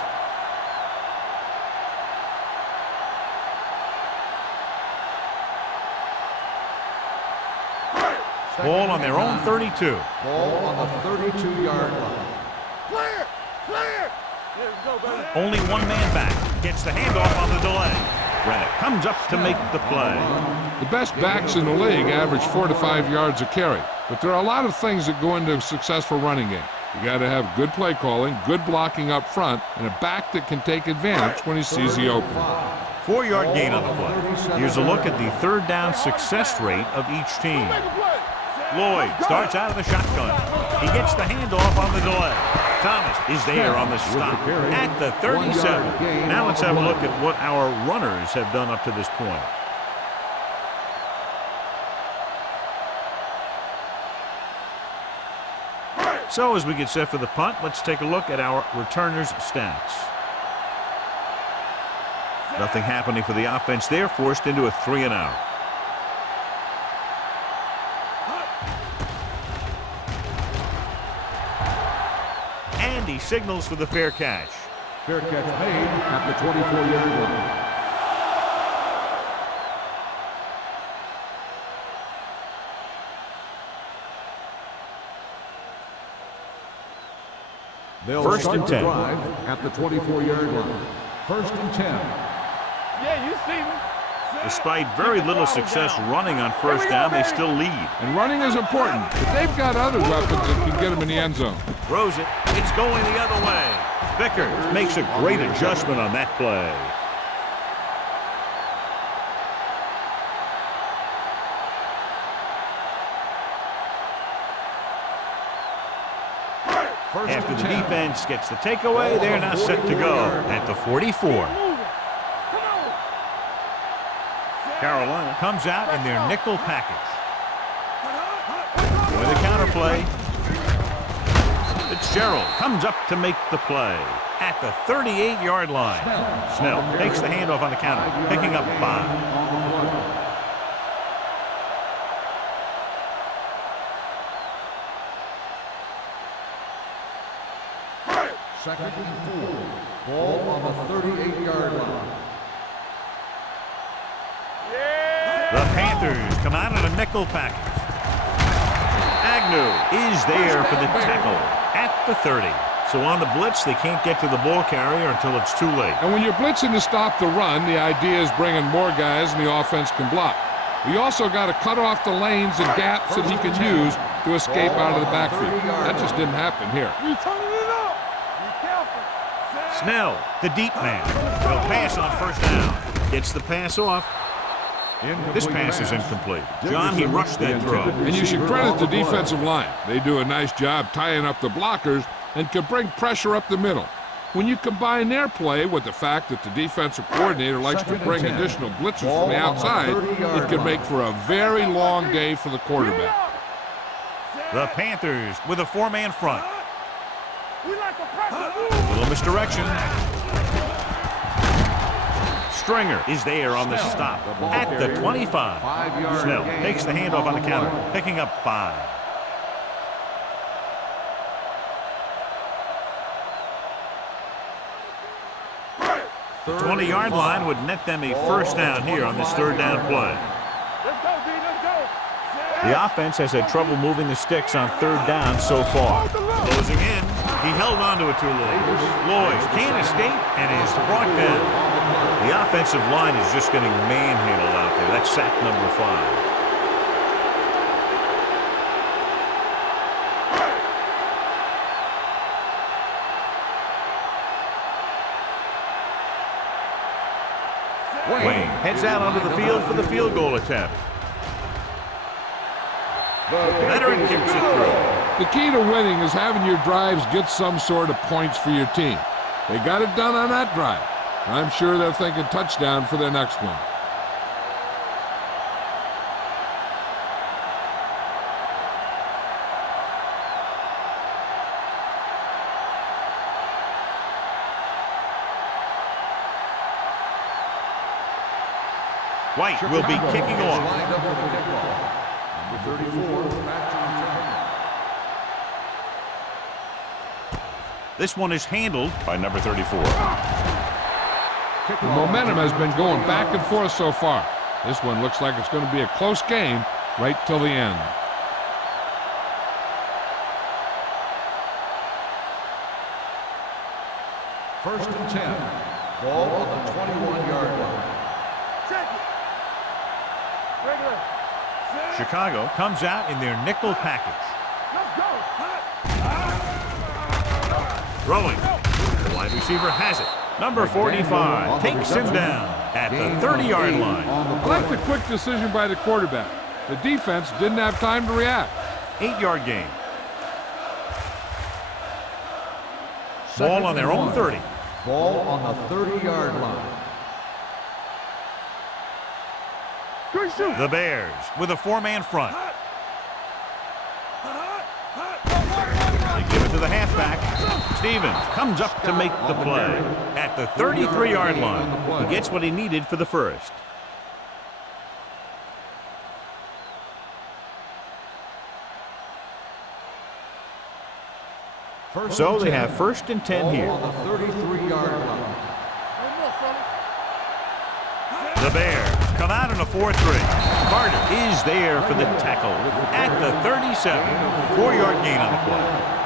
Ball on their own 32. Ball on the 32-yard line. Clear! Clear! Let's go, baby. Only one man back. Gets the handoff on the delay. Rennick comes up to make the play. The best backs in the league average 4 to 5 yards a carry. But there are a lot of things that go into a successful running game. You got to have good play calling, good blocking up front, and a back that can take advantage when he sees the opening. 4-yard gain on the play. Here's a look at the third down success rate of each team. Lloyd starts out of the shotgun. He gets the handoff on the delay. Thomas is there on the stop at the 37. Now let's have a look at what our runners have done up to this point. So as we get set for the punt, let's take a look at our returners' stats. Nothing happening for the offense there, forced into a 3 and out. And he signals for the fair catch. Fair catch made at the 24-yard line. They'll First start and the 10. drive at the 24-yard line. First and 10. Yeah, you see me. Despite very little success running on first down, they still lead. And running is important, but they've got other weapons that can get them in the end zone. Throws it. It's going the other way. Vickers makes a great adjustment on that play. After the defense gets the takeaway, they're now set to go at the 44. Carolina comes out in their nickel package. With a counter play. Fitzgerald comes up to make the play at the 38-yard line. Snell takes the handoff on the counter, picking up 5. Second and 4. Ball on the 38-yard line. The Panthers come out in a nickel package. Agnew is there for the tackle at the 30. So on the blitz, they can't get to the ball carrier until it's too late. And when you're blitzing to stop the run, the idea is bringing more guys and the offense can block. We also got to cut off the lanes and gaps that he can use to escape out of the backfield. That just didn't happen here. Snell, the deep man, will pass on first down. Gets the pass off. This pass is incomplete. John, he rushed that throw. And you should credit the defensive line. They do a nice job tying up the blockers and can bring pressure up the middle. When you combine their play with the fact that the defensive coordinator likes to bring additional blitzers from the outside, it can make for a very long day for the quarterback. The Panthers with a 4-man front. Little misdirection. Stringer is there on the stop at the 25. Snell takes the handoff on the counter, picking up 5. The 20-yard line would net them a first down here on this third down play. The offense has had trouble moving the sticks on third down so far. Closing in. He held on to it too late. Lloyd can't escape and is brought down. The offensive line is just getting manhandled out there. That's sack number 5. Wayne heads out onto the field for the field goal attempt. The veteran kicks it through. The key to winning is having your drives get some sort of points for your team. They got it done on that drive. I'm sure they're thinking touchdown for their next one. White will be kicking off. Lined up for the kickoff. Number 34, back to return. This one is handled by number 34. The momentum has been going back and forth so far. This one looks like it's going to be a close game right till the end. First and 10. Ball on the 21-yard line. Chicago comes out in their nickel package. Throwing. The wide receiver has it. Number 45 takes him down at the 30-yard line. I like the quick decision by the quarterback. The defense didn't have time to react. 8-yard gain. Ball on their own 30. Ball on the 30-yard line. The Bears with a 4-man front. They give it to the halfback. Stevens comes up to make the play at the 33-yard line. He gets what he needed for the first. So they have first and 10 here. On the 33-yard line. The Bears come out in a 4-3. Carter is there for the tackle at the 37. 4-yard gain on the play.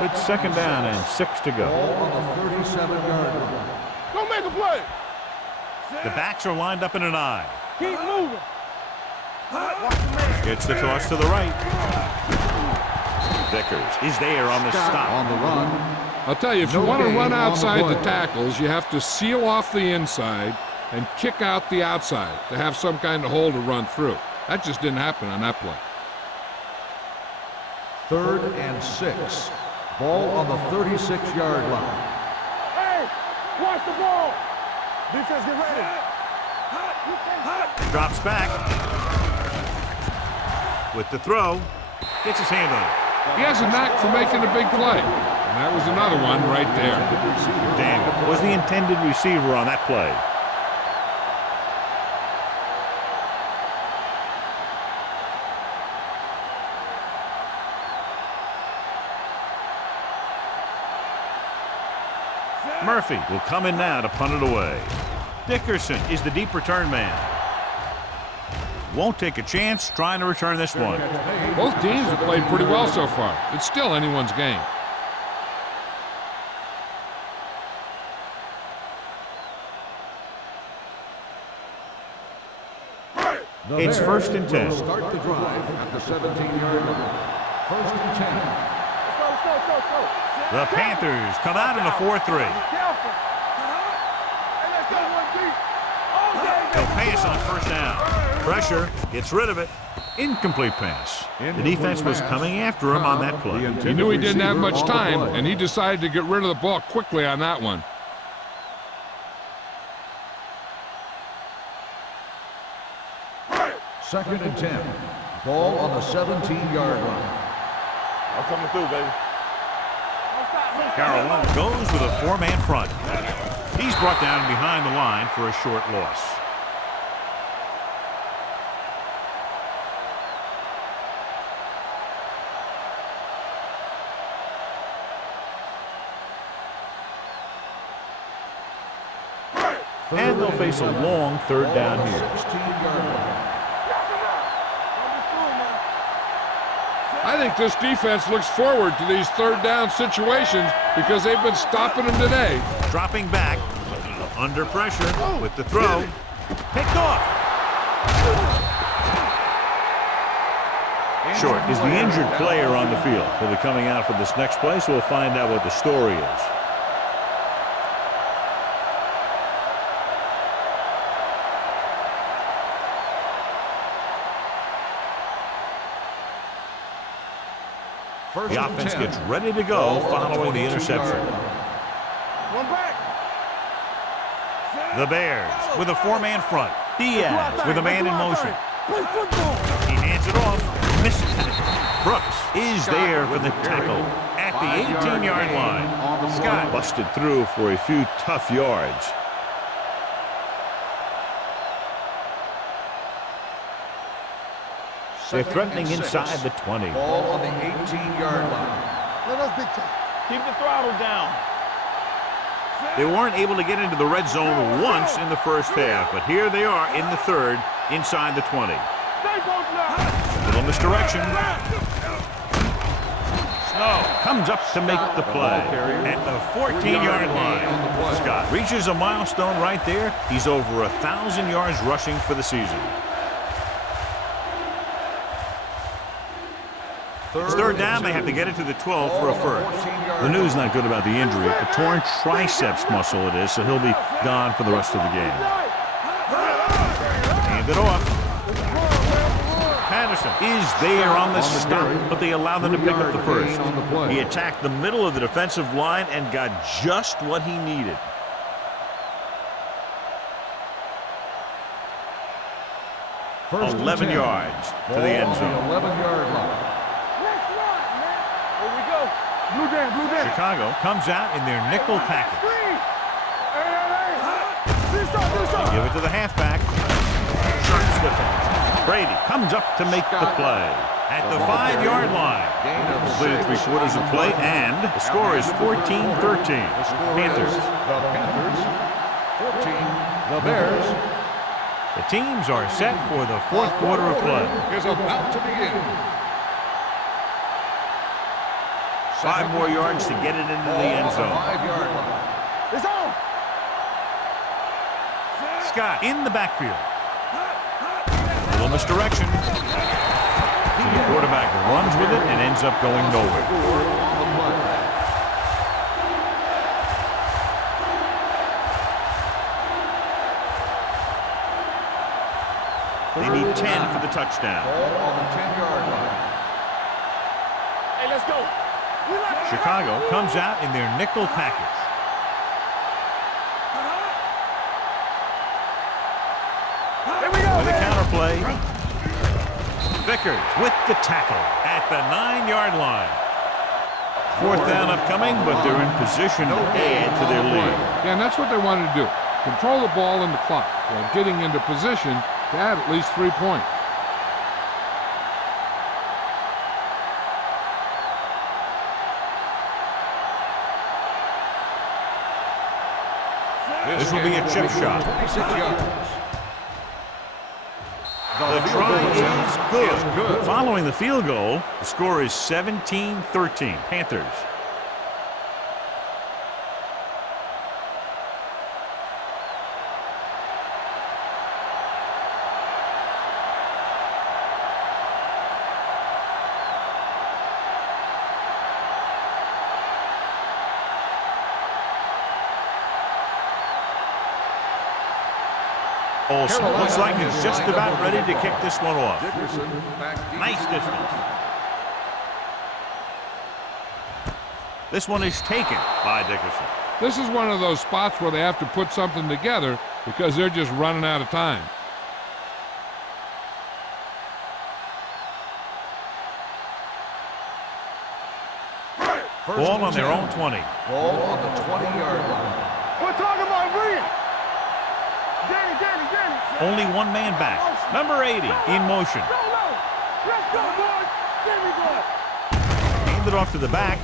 It's second down and 6 to go. Ball on the 37-yard line. Don't make a play. The backs are lined up in an I. Keep moving. Gets the toss to the right. Vickers is there on the stop. On the run. I'll tell you, if you No want to gain run on the outside the play. tackles, you have to seal off the inside and kick out the outside to have some kind of hole to run through. That just didn't happen on that play. 3rd and 6. Ball on the 36-yard line. Hey, watch the ball. Defense, get ready. Drops back. With the throw. Gets his hand on it. He has a knack for making a big play. And that was another one right there. Daniel was the intended receiver on that play. Murphy will come in now to punt it away. Dickerson is the deep return man. Won't take a chance trying to return this one. Both teams have played pretty well so far. It's still anyone's game. It's 1st and 10. Start the drive at the 17-yard line. 1st and 10. Let's go. The Panthers come out in a 4-3. Careful. Hey, let's go one deep. He'll pass on 1st down. Pressure, gets rid of it. Incomplete pass. The defense was coming after him on that play. He knew he didn't have much time, and he decided to get rid of the ball quickly on that one. Second and 10. Ball on the 17-yard line. I'm coming through, baby. Carolina goes with a 4-man front. He's brought down behind the line for a short loss. And they'll face a long 3rd down here. 16-yard line. I think this defense looks forward to these 3rd down situations because they've been stopping them today. Dropping back, under pressure with the throw. Picked off. Short is the injured player on the field. He'll be coming out for this next play, so we'll find out what the story is. The offense gets ready to go following the interception. One back. The Bears with a 4-man front. Diaz with a man in motion. Play football. He hands it off. Misses it. Brooks is there for the tackle at the 18-yard line. Scott busted through for a few tough yards. They're threatening inside the 20. Ball on the 18-yard line. Let us big time. Keep the throttle down. They weren't able to get into the red zone once in the first half, but here they are in the 3rd inside the 20. Little misdirection. Snow comes up to make the play at the 14-yard line. Scott reaches a milestone right there. He's over 1,000 yards rushing for the season. It's 3rd down. They have to get it to the 12 for a first. The news not good about the injury. A torn triceps muscle it is, so he'll be gone for the rest of the game. Hand it off. Patterson is there on the stop, but they allow them to pick up the first. He attacked the middle of the defensive line and got just what he needed. First 11 and 10. yards to the end zone. 11-yard line. Blue down. Chicago comes out in their nickel package. Give it to the halfback. Sharp slipping. Brady comes up to make the play at the 5-yard line. Completed 3/4 of play, and the score is 14-13. Panthers. The Panthers. 14. The Bears. The teams are set for the 4th quarter of play. Is about to begin. 5 more yards to get it into the end zone. 5-yard line. It's on. Scott in the backfield. Little misdirection. So the quarterback runs with it and ends up going nowhere. On the play. They need 10 for the touchdown. Ball on the 10-yard line. Hey, let's go. Chicago comes out in their nickel package. Here we go, With a baby. counterplay. Vickers with the tackle at the 9-yard line. 4th down upcoming, but they're in position to add to their lead. Yeah, and that's what they wanted to do. Control the ball and the clock while getting into position to add at least 3 points. This will be a chip shot. 26 yards. The try is good. Following the field goal, the score is 17-13. Panthers. Olsen looks like he's just about ready to kick this one off. Dickerson back deep. Nice distance. This one is taken by Dickerson. This is one of those spots where they have to put something together because they're just running out of time. Ball on their own 20. Ball on the 20-yard line. We're talking about brilliant. Danny. Only one man back. Number 80 in motion. Go low. Let's go, boys. Give me boy. Hand it off to the back.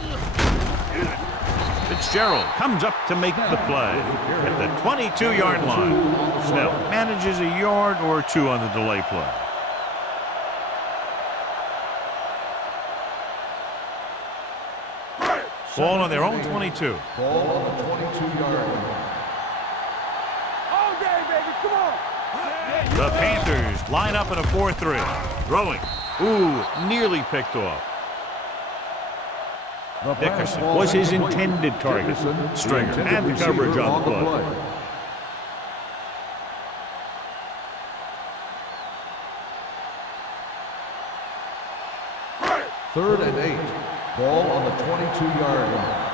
Fitzgerald comes up to make the play at the 22-yard line. Snell manages a yard or 2 on the delay play. Ball on their own 22. Ball on the 22-yard line. All day, baby. Come on. The Panthers line up in a 4-3. Throwing. Ooh, nearly picked off. Dickerson was his intended target. Stringer had the coverage on the play. 3rd and 8. Ball on the 22-yard line.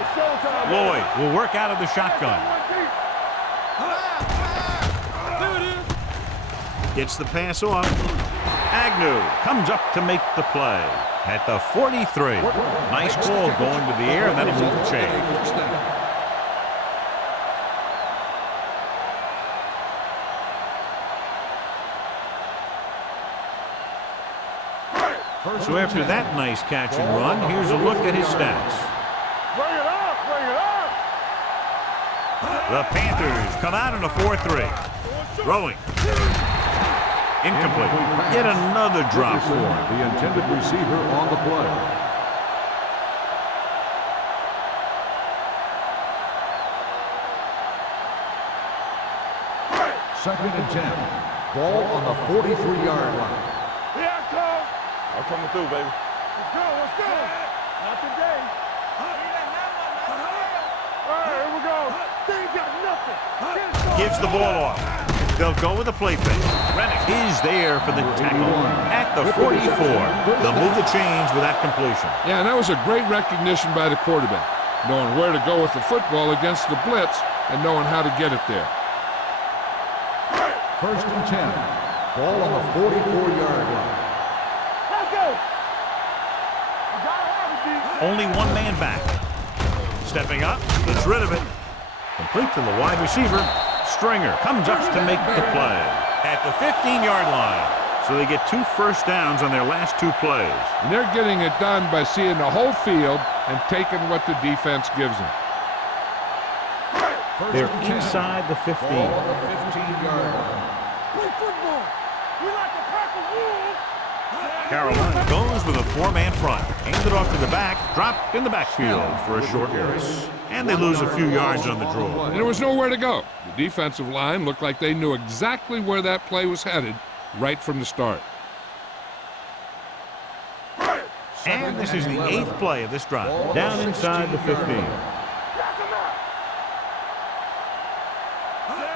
It's showtime. Lloyd will work out of the shotgun. Gets the pass off. Agnew comes up to make the play at the 43. Nice ball going to the air, and that'll move the chain. 1st So after that nice catch and run, here's a look at his stats. Bring it up. Bring it up. The Panthers come out in a 4-3. Throwing. Incomplete. Yet another drop for him. The intended receiver on the play. Second and 10. Ball on the 43-yard line. Here I come. I'm coming through, baby. Let's go. Not today. All right, here we go. They ain't got nothing. Gives the ball off. They'll go with a play fake. Rennick is there for the tackle at the 44. They'll move the chains with that completion. Yeah, and that was a great recognition by the quarterback, knowing where to go with the football against the blitz and knowing how to get it there. 1st and 10. Ball on the 44-yard line. Let's go. We gotta have it, D. Only one man back. Stepping up, gets rid of it. Complete to the wide receiver. Stringer comes up to make the play at the 15-yard line. So they get 2 first downs on their last 2 plays. And they're getting it done by seeing the whole field and taking what the defense gives them. They're inside the 15. Ball on the 15-yard line. Play football. We like a pack of wolves. Carolina goes with a 4-man front. Handed off to the back, dropped in the backfield for a short loss. And they lose a few yards on the draw. And there was nowhere to go. The defensive line looked like they knew exactly where that play was headed right from the start. And this is the 8th play of this drive. Down inside the 15.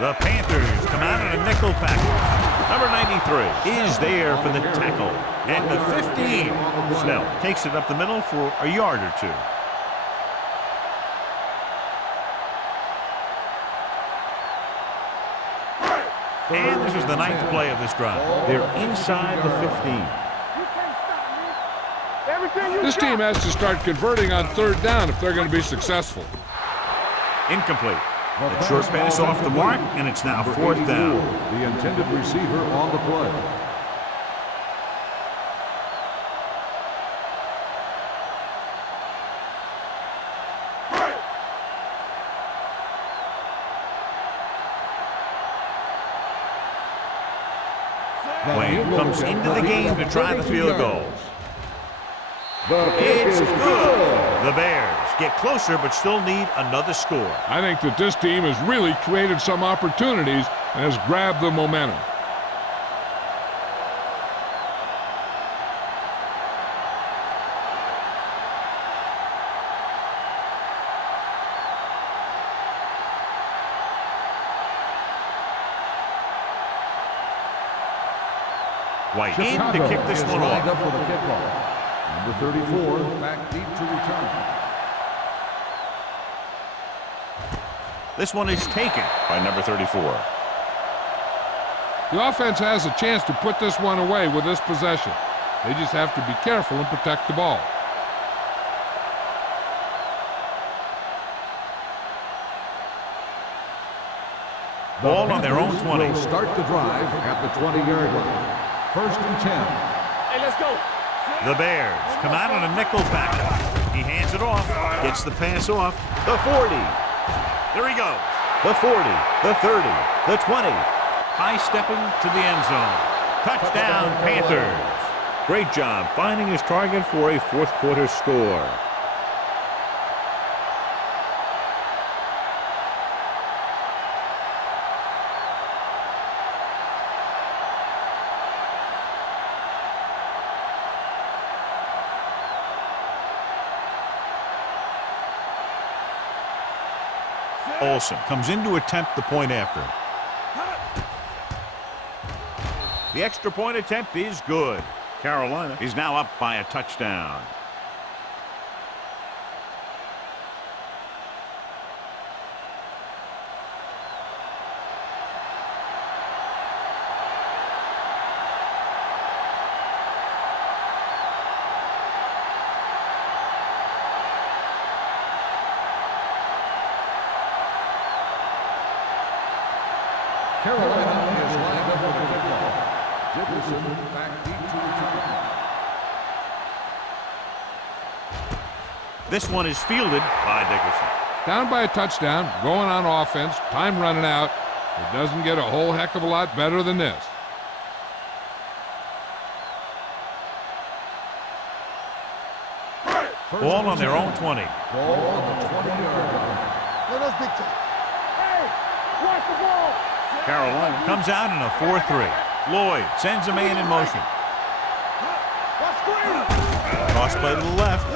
The Panthers come out in a nickel package. Number 93 is there for the tackle. And the 15. Snell takes it up the middle for a yard or 2. And this is the 9th play of this drive. They're inside the 15. This team has to start converting on 3rd down if they're going to be successful. Incomplete. The short pass off the mark, and it's now 4th down. The intended receiver on the play. Wayne comes into the game to try the field goal. It's good. The Bears get closer but still need another score. I think that this team has really created some opportunities and has grabbed the momentum. White in to kick this one off. Up for the kickoff. Number 34 back deep to return. This one is taken by number 34. The offense has a chance to put this one away with this possession. They just have to be careful and protect the ball. Ball on their own 20. Will start the drive at the 20-yard line. 1st and 10. Hey, let's go. The Bears come out in a nickel package. He hands it off, gets the pass off. The 40. There he goes. The 40, the 30, the 20. High stepping to the end zone. Touchdown, Panthers. Great job finding his target for a 4th quarter score. Olsen comes in to attempt the point after. The extra point attempt is good. Carolina is now up by a touchdown. Carolina is lined up for the kickoff. Dickerson back deep to return. This one is fielded by Dickerson. Down by a touchdown, going on offense, time running out. It doesn't get a whole heck of a lot better than this. Ball on their own 20. Ball on the 20-yard line. Let us big time. Hey, watch the ball. Carolina comes out in a 4-3. Lloyd sends a man in motion. Cross play to the left.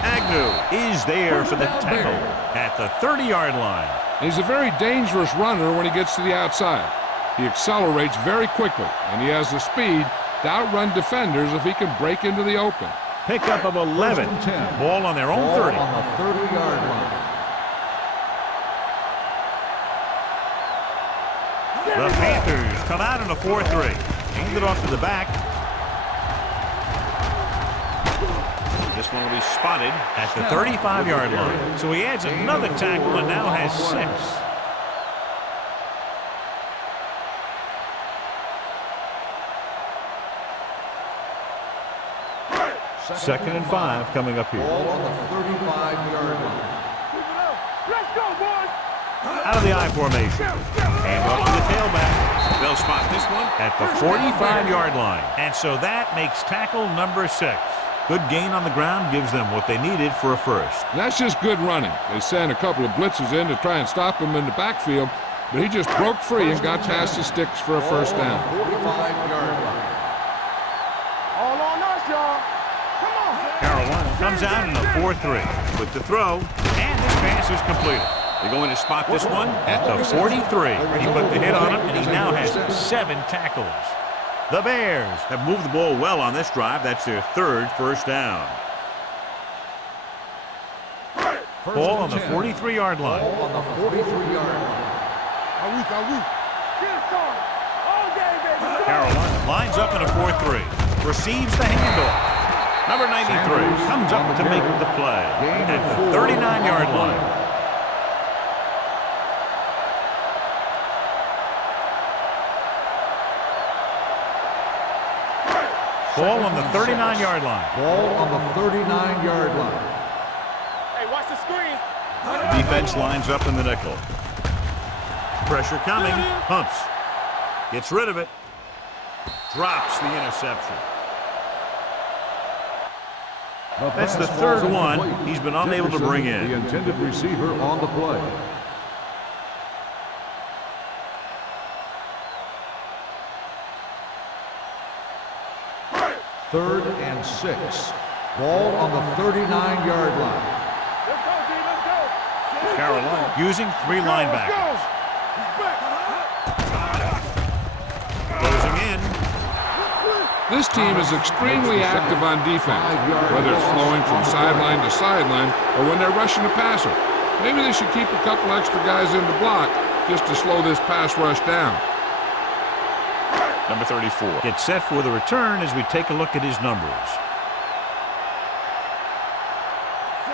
Agnew is there for the tackle at the 30-yard line. He's a very dangerous runner when he gets to the outside. He accelerates very quickly, and he has the speed to outrun defenders if he can break into the open. Pickup of 11. Ball on their own 30. On the 30-yard line. The Panthers come out in a 4-3. Hand it off to the back. This one will be spotted at the 35-yard line. So he adds another tackle and now has 6. Second and 5 coming up here. Ball on the 35-yard line. Let's go, boys. Out of the I formation. And off to the tailback. They'll spot this one at the 45-yard line. And so that makes tackle number 6. Good gain on the ground gives them what they needed for a first. That's just good running. They sent a couple of blitzes in to try and stop him in the backfield, but he just broke free and got past the sticks for a first down. 45-yard line. All on us, y'all. Come on. Carolina comes out in a 4-3 with the throw, and this pass is completed. They're going to spot this one at the 43. He put the hit on him, and he now has 7 tackles. The Bears have moved the ball well on this drive. That's their 3rd first down. Ball on the 43-yard line. Ball on the 43-yard line. Are we? Get it started. All game, baby. Carolina lines up in a 4-3. Receives the handoff. Number 93 comes up to make the play at the 39-yard line. Ball on the 39-yard line. Ball on the 39-yard line. Hey, watch the screen. Defense lines up in the nickel. Pressure coming. Pumps. Gets rid of it. Drops the interception. That's the 3rd one he's been unable to bring in. The intended receiver on the play. Third and 6. Ball on the 39-yard line. Let's go, D. Let's go. Carolina using 3 linebackers. Closing in. This team is extremely active on defense, whether it's flowing from sideline to sideline or when they're rushing the passer. Maybe they should keep a couple extra guys in the block just to slow this pass rush down. Number 34 gets set for the return as we take a look at his numbers.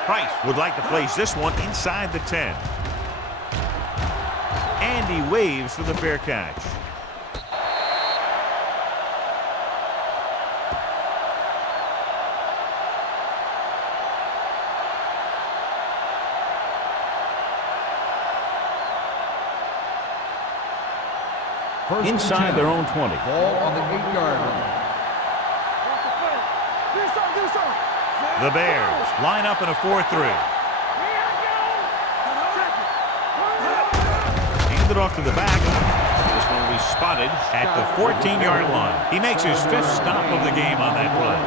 Price would like to place this one inside the 10. And he waves for the fair catch. Inside their own 20. Ball on the 8-yard line. The Bears line up in a 4-3. Handed off to the back. This one will be spotted at the 14-yard line. He makes his 5th stop of the game on that play.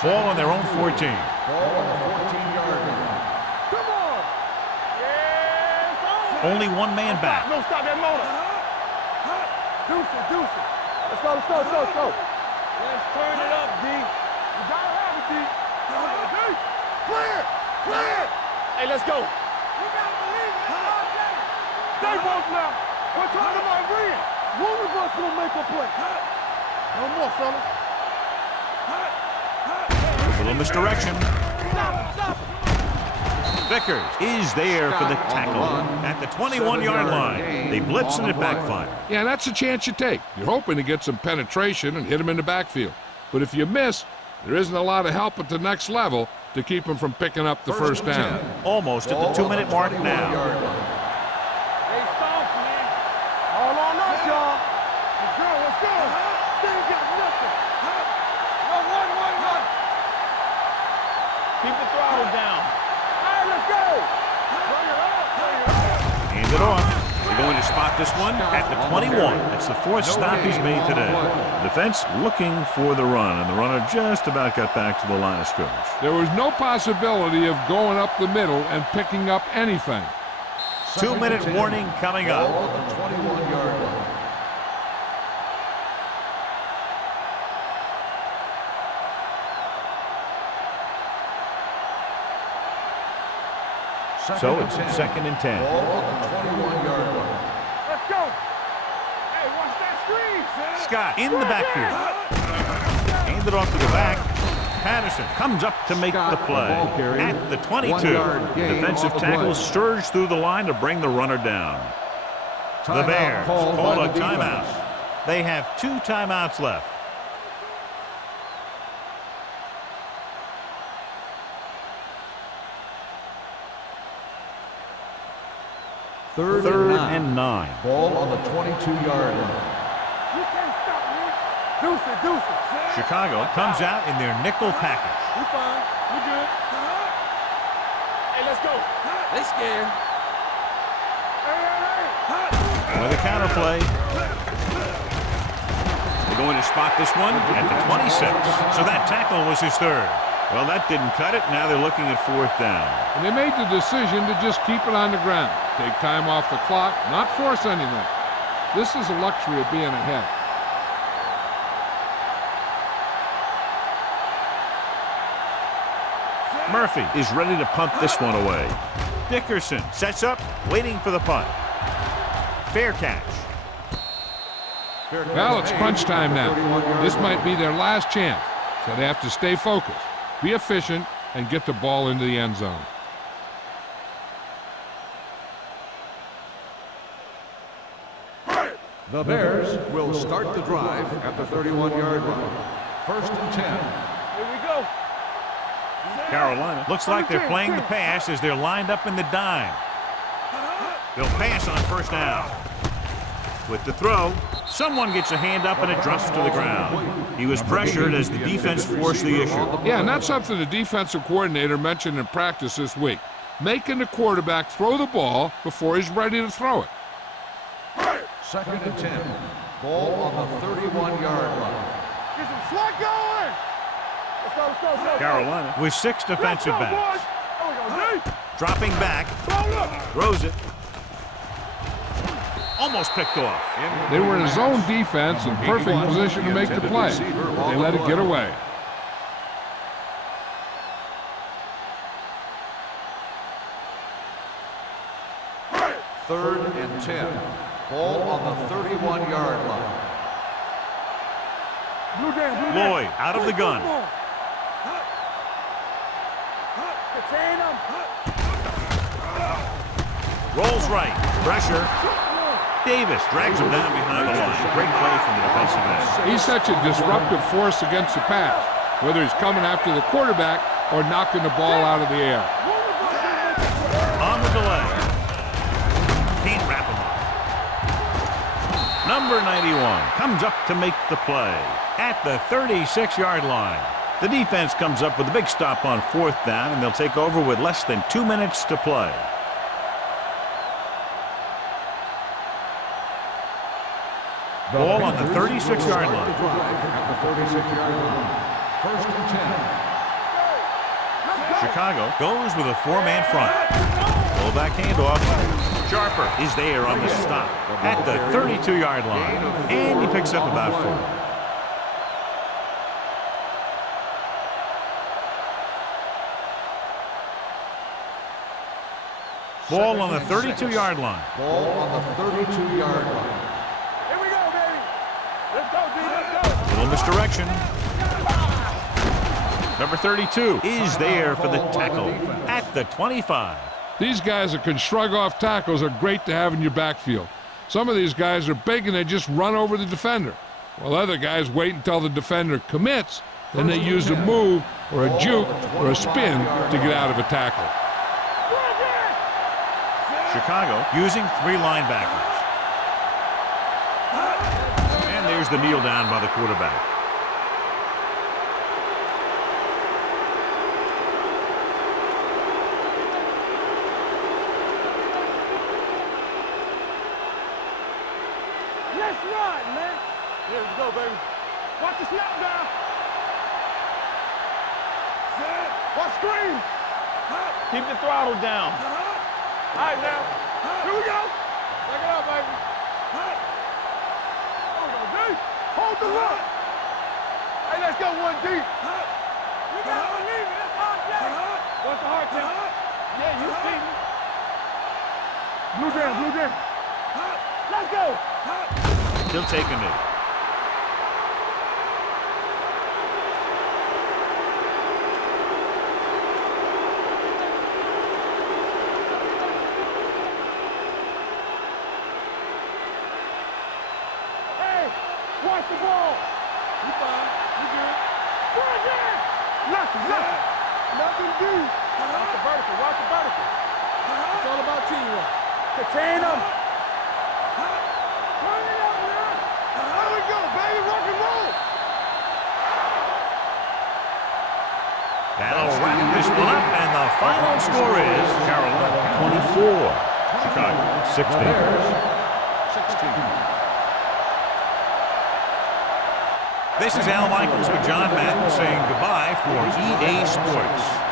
Ball on their own 14. Ball on the 14-yard line. Come on. Yes. Only one man back. No, stop that motor. Deuce it. Let's go. Let's turn it up, D. You gotta have it, D. Clear. Hey, let's go. You gotta believe it. They both now. We're talking about Reed. One of us will make a play. No more, fellas. A little misdirection. Vickers is there for the tackle at the 21-yard line. They blitz and it backfires. Yeah, that's a chance you take. You're hoping to get some penetration and hit him in the backfield. But if you miss, there isn't a lot of help at the next level to keep him from picking up the first down. Almost at the 2-minute mark now. Hey, soft, man. All on us, y'all. Let's go. They ain't got nothing. Run. Keep the throttle down. All right, let's go. Hand it off. They're going to spot this one at the 21. That's the 4th stop he's made today. Defense looking for the run, and the runner just about got back to the line of scrimmage. There was no possibility of going up the middle and picking up anything. 2-minute warning coming up. Ball on the 21-yard line. So it's 2nd and 10. Ball on the 21-yard line. Let's go. Hey, watch that screen. Scott in the backfield. Handed off to the back. Patterson comes up to make the play at the 22. Defensive tackle surged through the line to bring the runner down. The Bears call a timeout. They have 2 timeouts left. Third and 9. Ball on the 22-yard line. You can't stop me. Deuce it, deuce it. Chicago comes out in their nickel package. We fine. We good. Hey, let's go. They scared. With a counter play. They're going to spot this one at the 26. So that tackle was his third. Well, that didn't cut it. Now they're looking at fourth down. And they made the decision to just keep it on the ground. Take time off the clock, not force anything. This is the luxury of being ahead. Murphy is ready to punt this one away. Dickerson sets up, waiting for the punt. Fair catch. Well, it's crunch time now. This might be their last chance, so they have to stay focused, be efficient, and get the ball into the end zone. The Bears will start the drive at the 31-yard line. First and 10. Here we go. Carolina looks like they're playing the pass as they're lined up in the dime. They'll pass on first down. With the throw, someone gets a hand up and it drops to the ground. He was pressured as the defense forced the issue. Yeah, and that's something the defensive coordinator mentioned in practice this week. Making the quarterback throw the ball before he's ready to throw it. Second and 10. Ball on the 31-yard line. Get some slack going. Let's go, let's go, let's go. Carolina with 6 defensive backs. Boys. Dropping back, throws it. Almost picked off. They were in a zone defense in perfect position to make the play. They let it get away. Third and 10. Ball on the 31-yard line. Lloyd out of the gun. Rolls right. Pressure. Davis drags him down behind the line. Great play from the defensive end. He's such a disruptive force against the pass, whether he's coming after the quarterback or knocking the ball out of the air. On the delay. Can't wrap him up. Number 91 comes up to make the play at the 36-yard line. The defense comes up with a big stop on fourth down, and they'll take over with less than 2 minutes to play. Ball on the 36-yard line. First and 10. Chicago goes with a 4-man front. Fullback handoff. Sharper is there on the stop at the 32-yard line. And he picks up about 4. Ball on the 32-yard line. Ball on the 32-yard line. Here we go, baby. Let's go, D. Let's go. Little misdirection. Number 32 is there for the tackle at the 25. These guys that can shrug off tackles are great to have in your backfield. Some of these guys are big and they just run over the defender, while other guys wait until the defender commits, then they use a move or a juke or a spin to get out of a tackle. Chicago using 3 linebackers. And there's the kneel down by the quarterback. Let's run, man. Here we go, baby. Watch the snap down. Watch screen. Keep the throttle down. All right, now. Here we go. Back it up, baby. Hold the look. Hey, let's go 1 deep. You gotta believe it. That's hard play. What's the hard thing? Yeah, you see me. Blue down, blue down. Let's go. He'll take a knee. Watch the ball. You fine. You good. Right there. Left. Nothing do. Watch the vertical. Watch the vertical. It's all about teamwork. Contain them. Turn it up now. There we go, baby. Rock and roll. That'll wrap this one up, and the final score is Carolina 24, Chicago 16. Bears 16. This is Al Michaels with John Madden saying goodbye for EA Sports.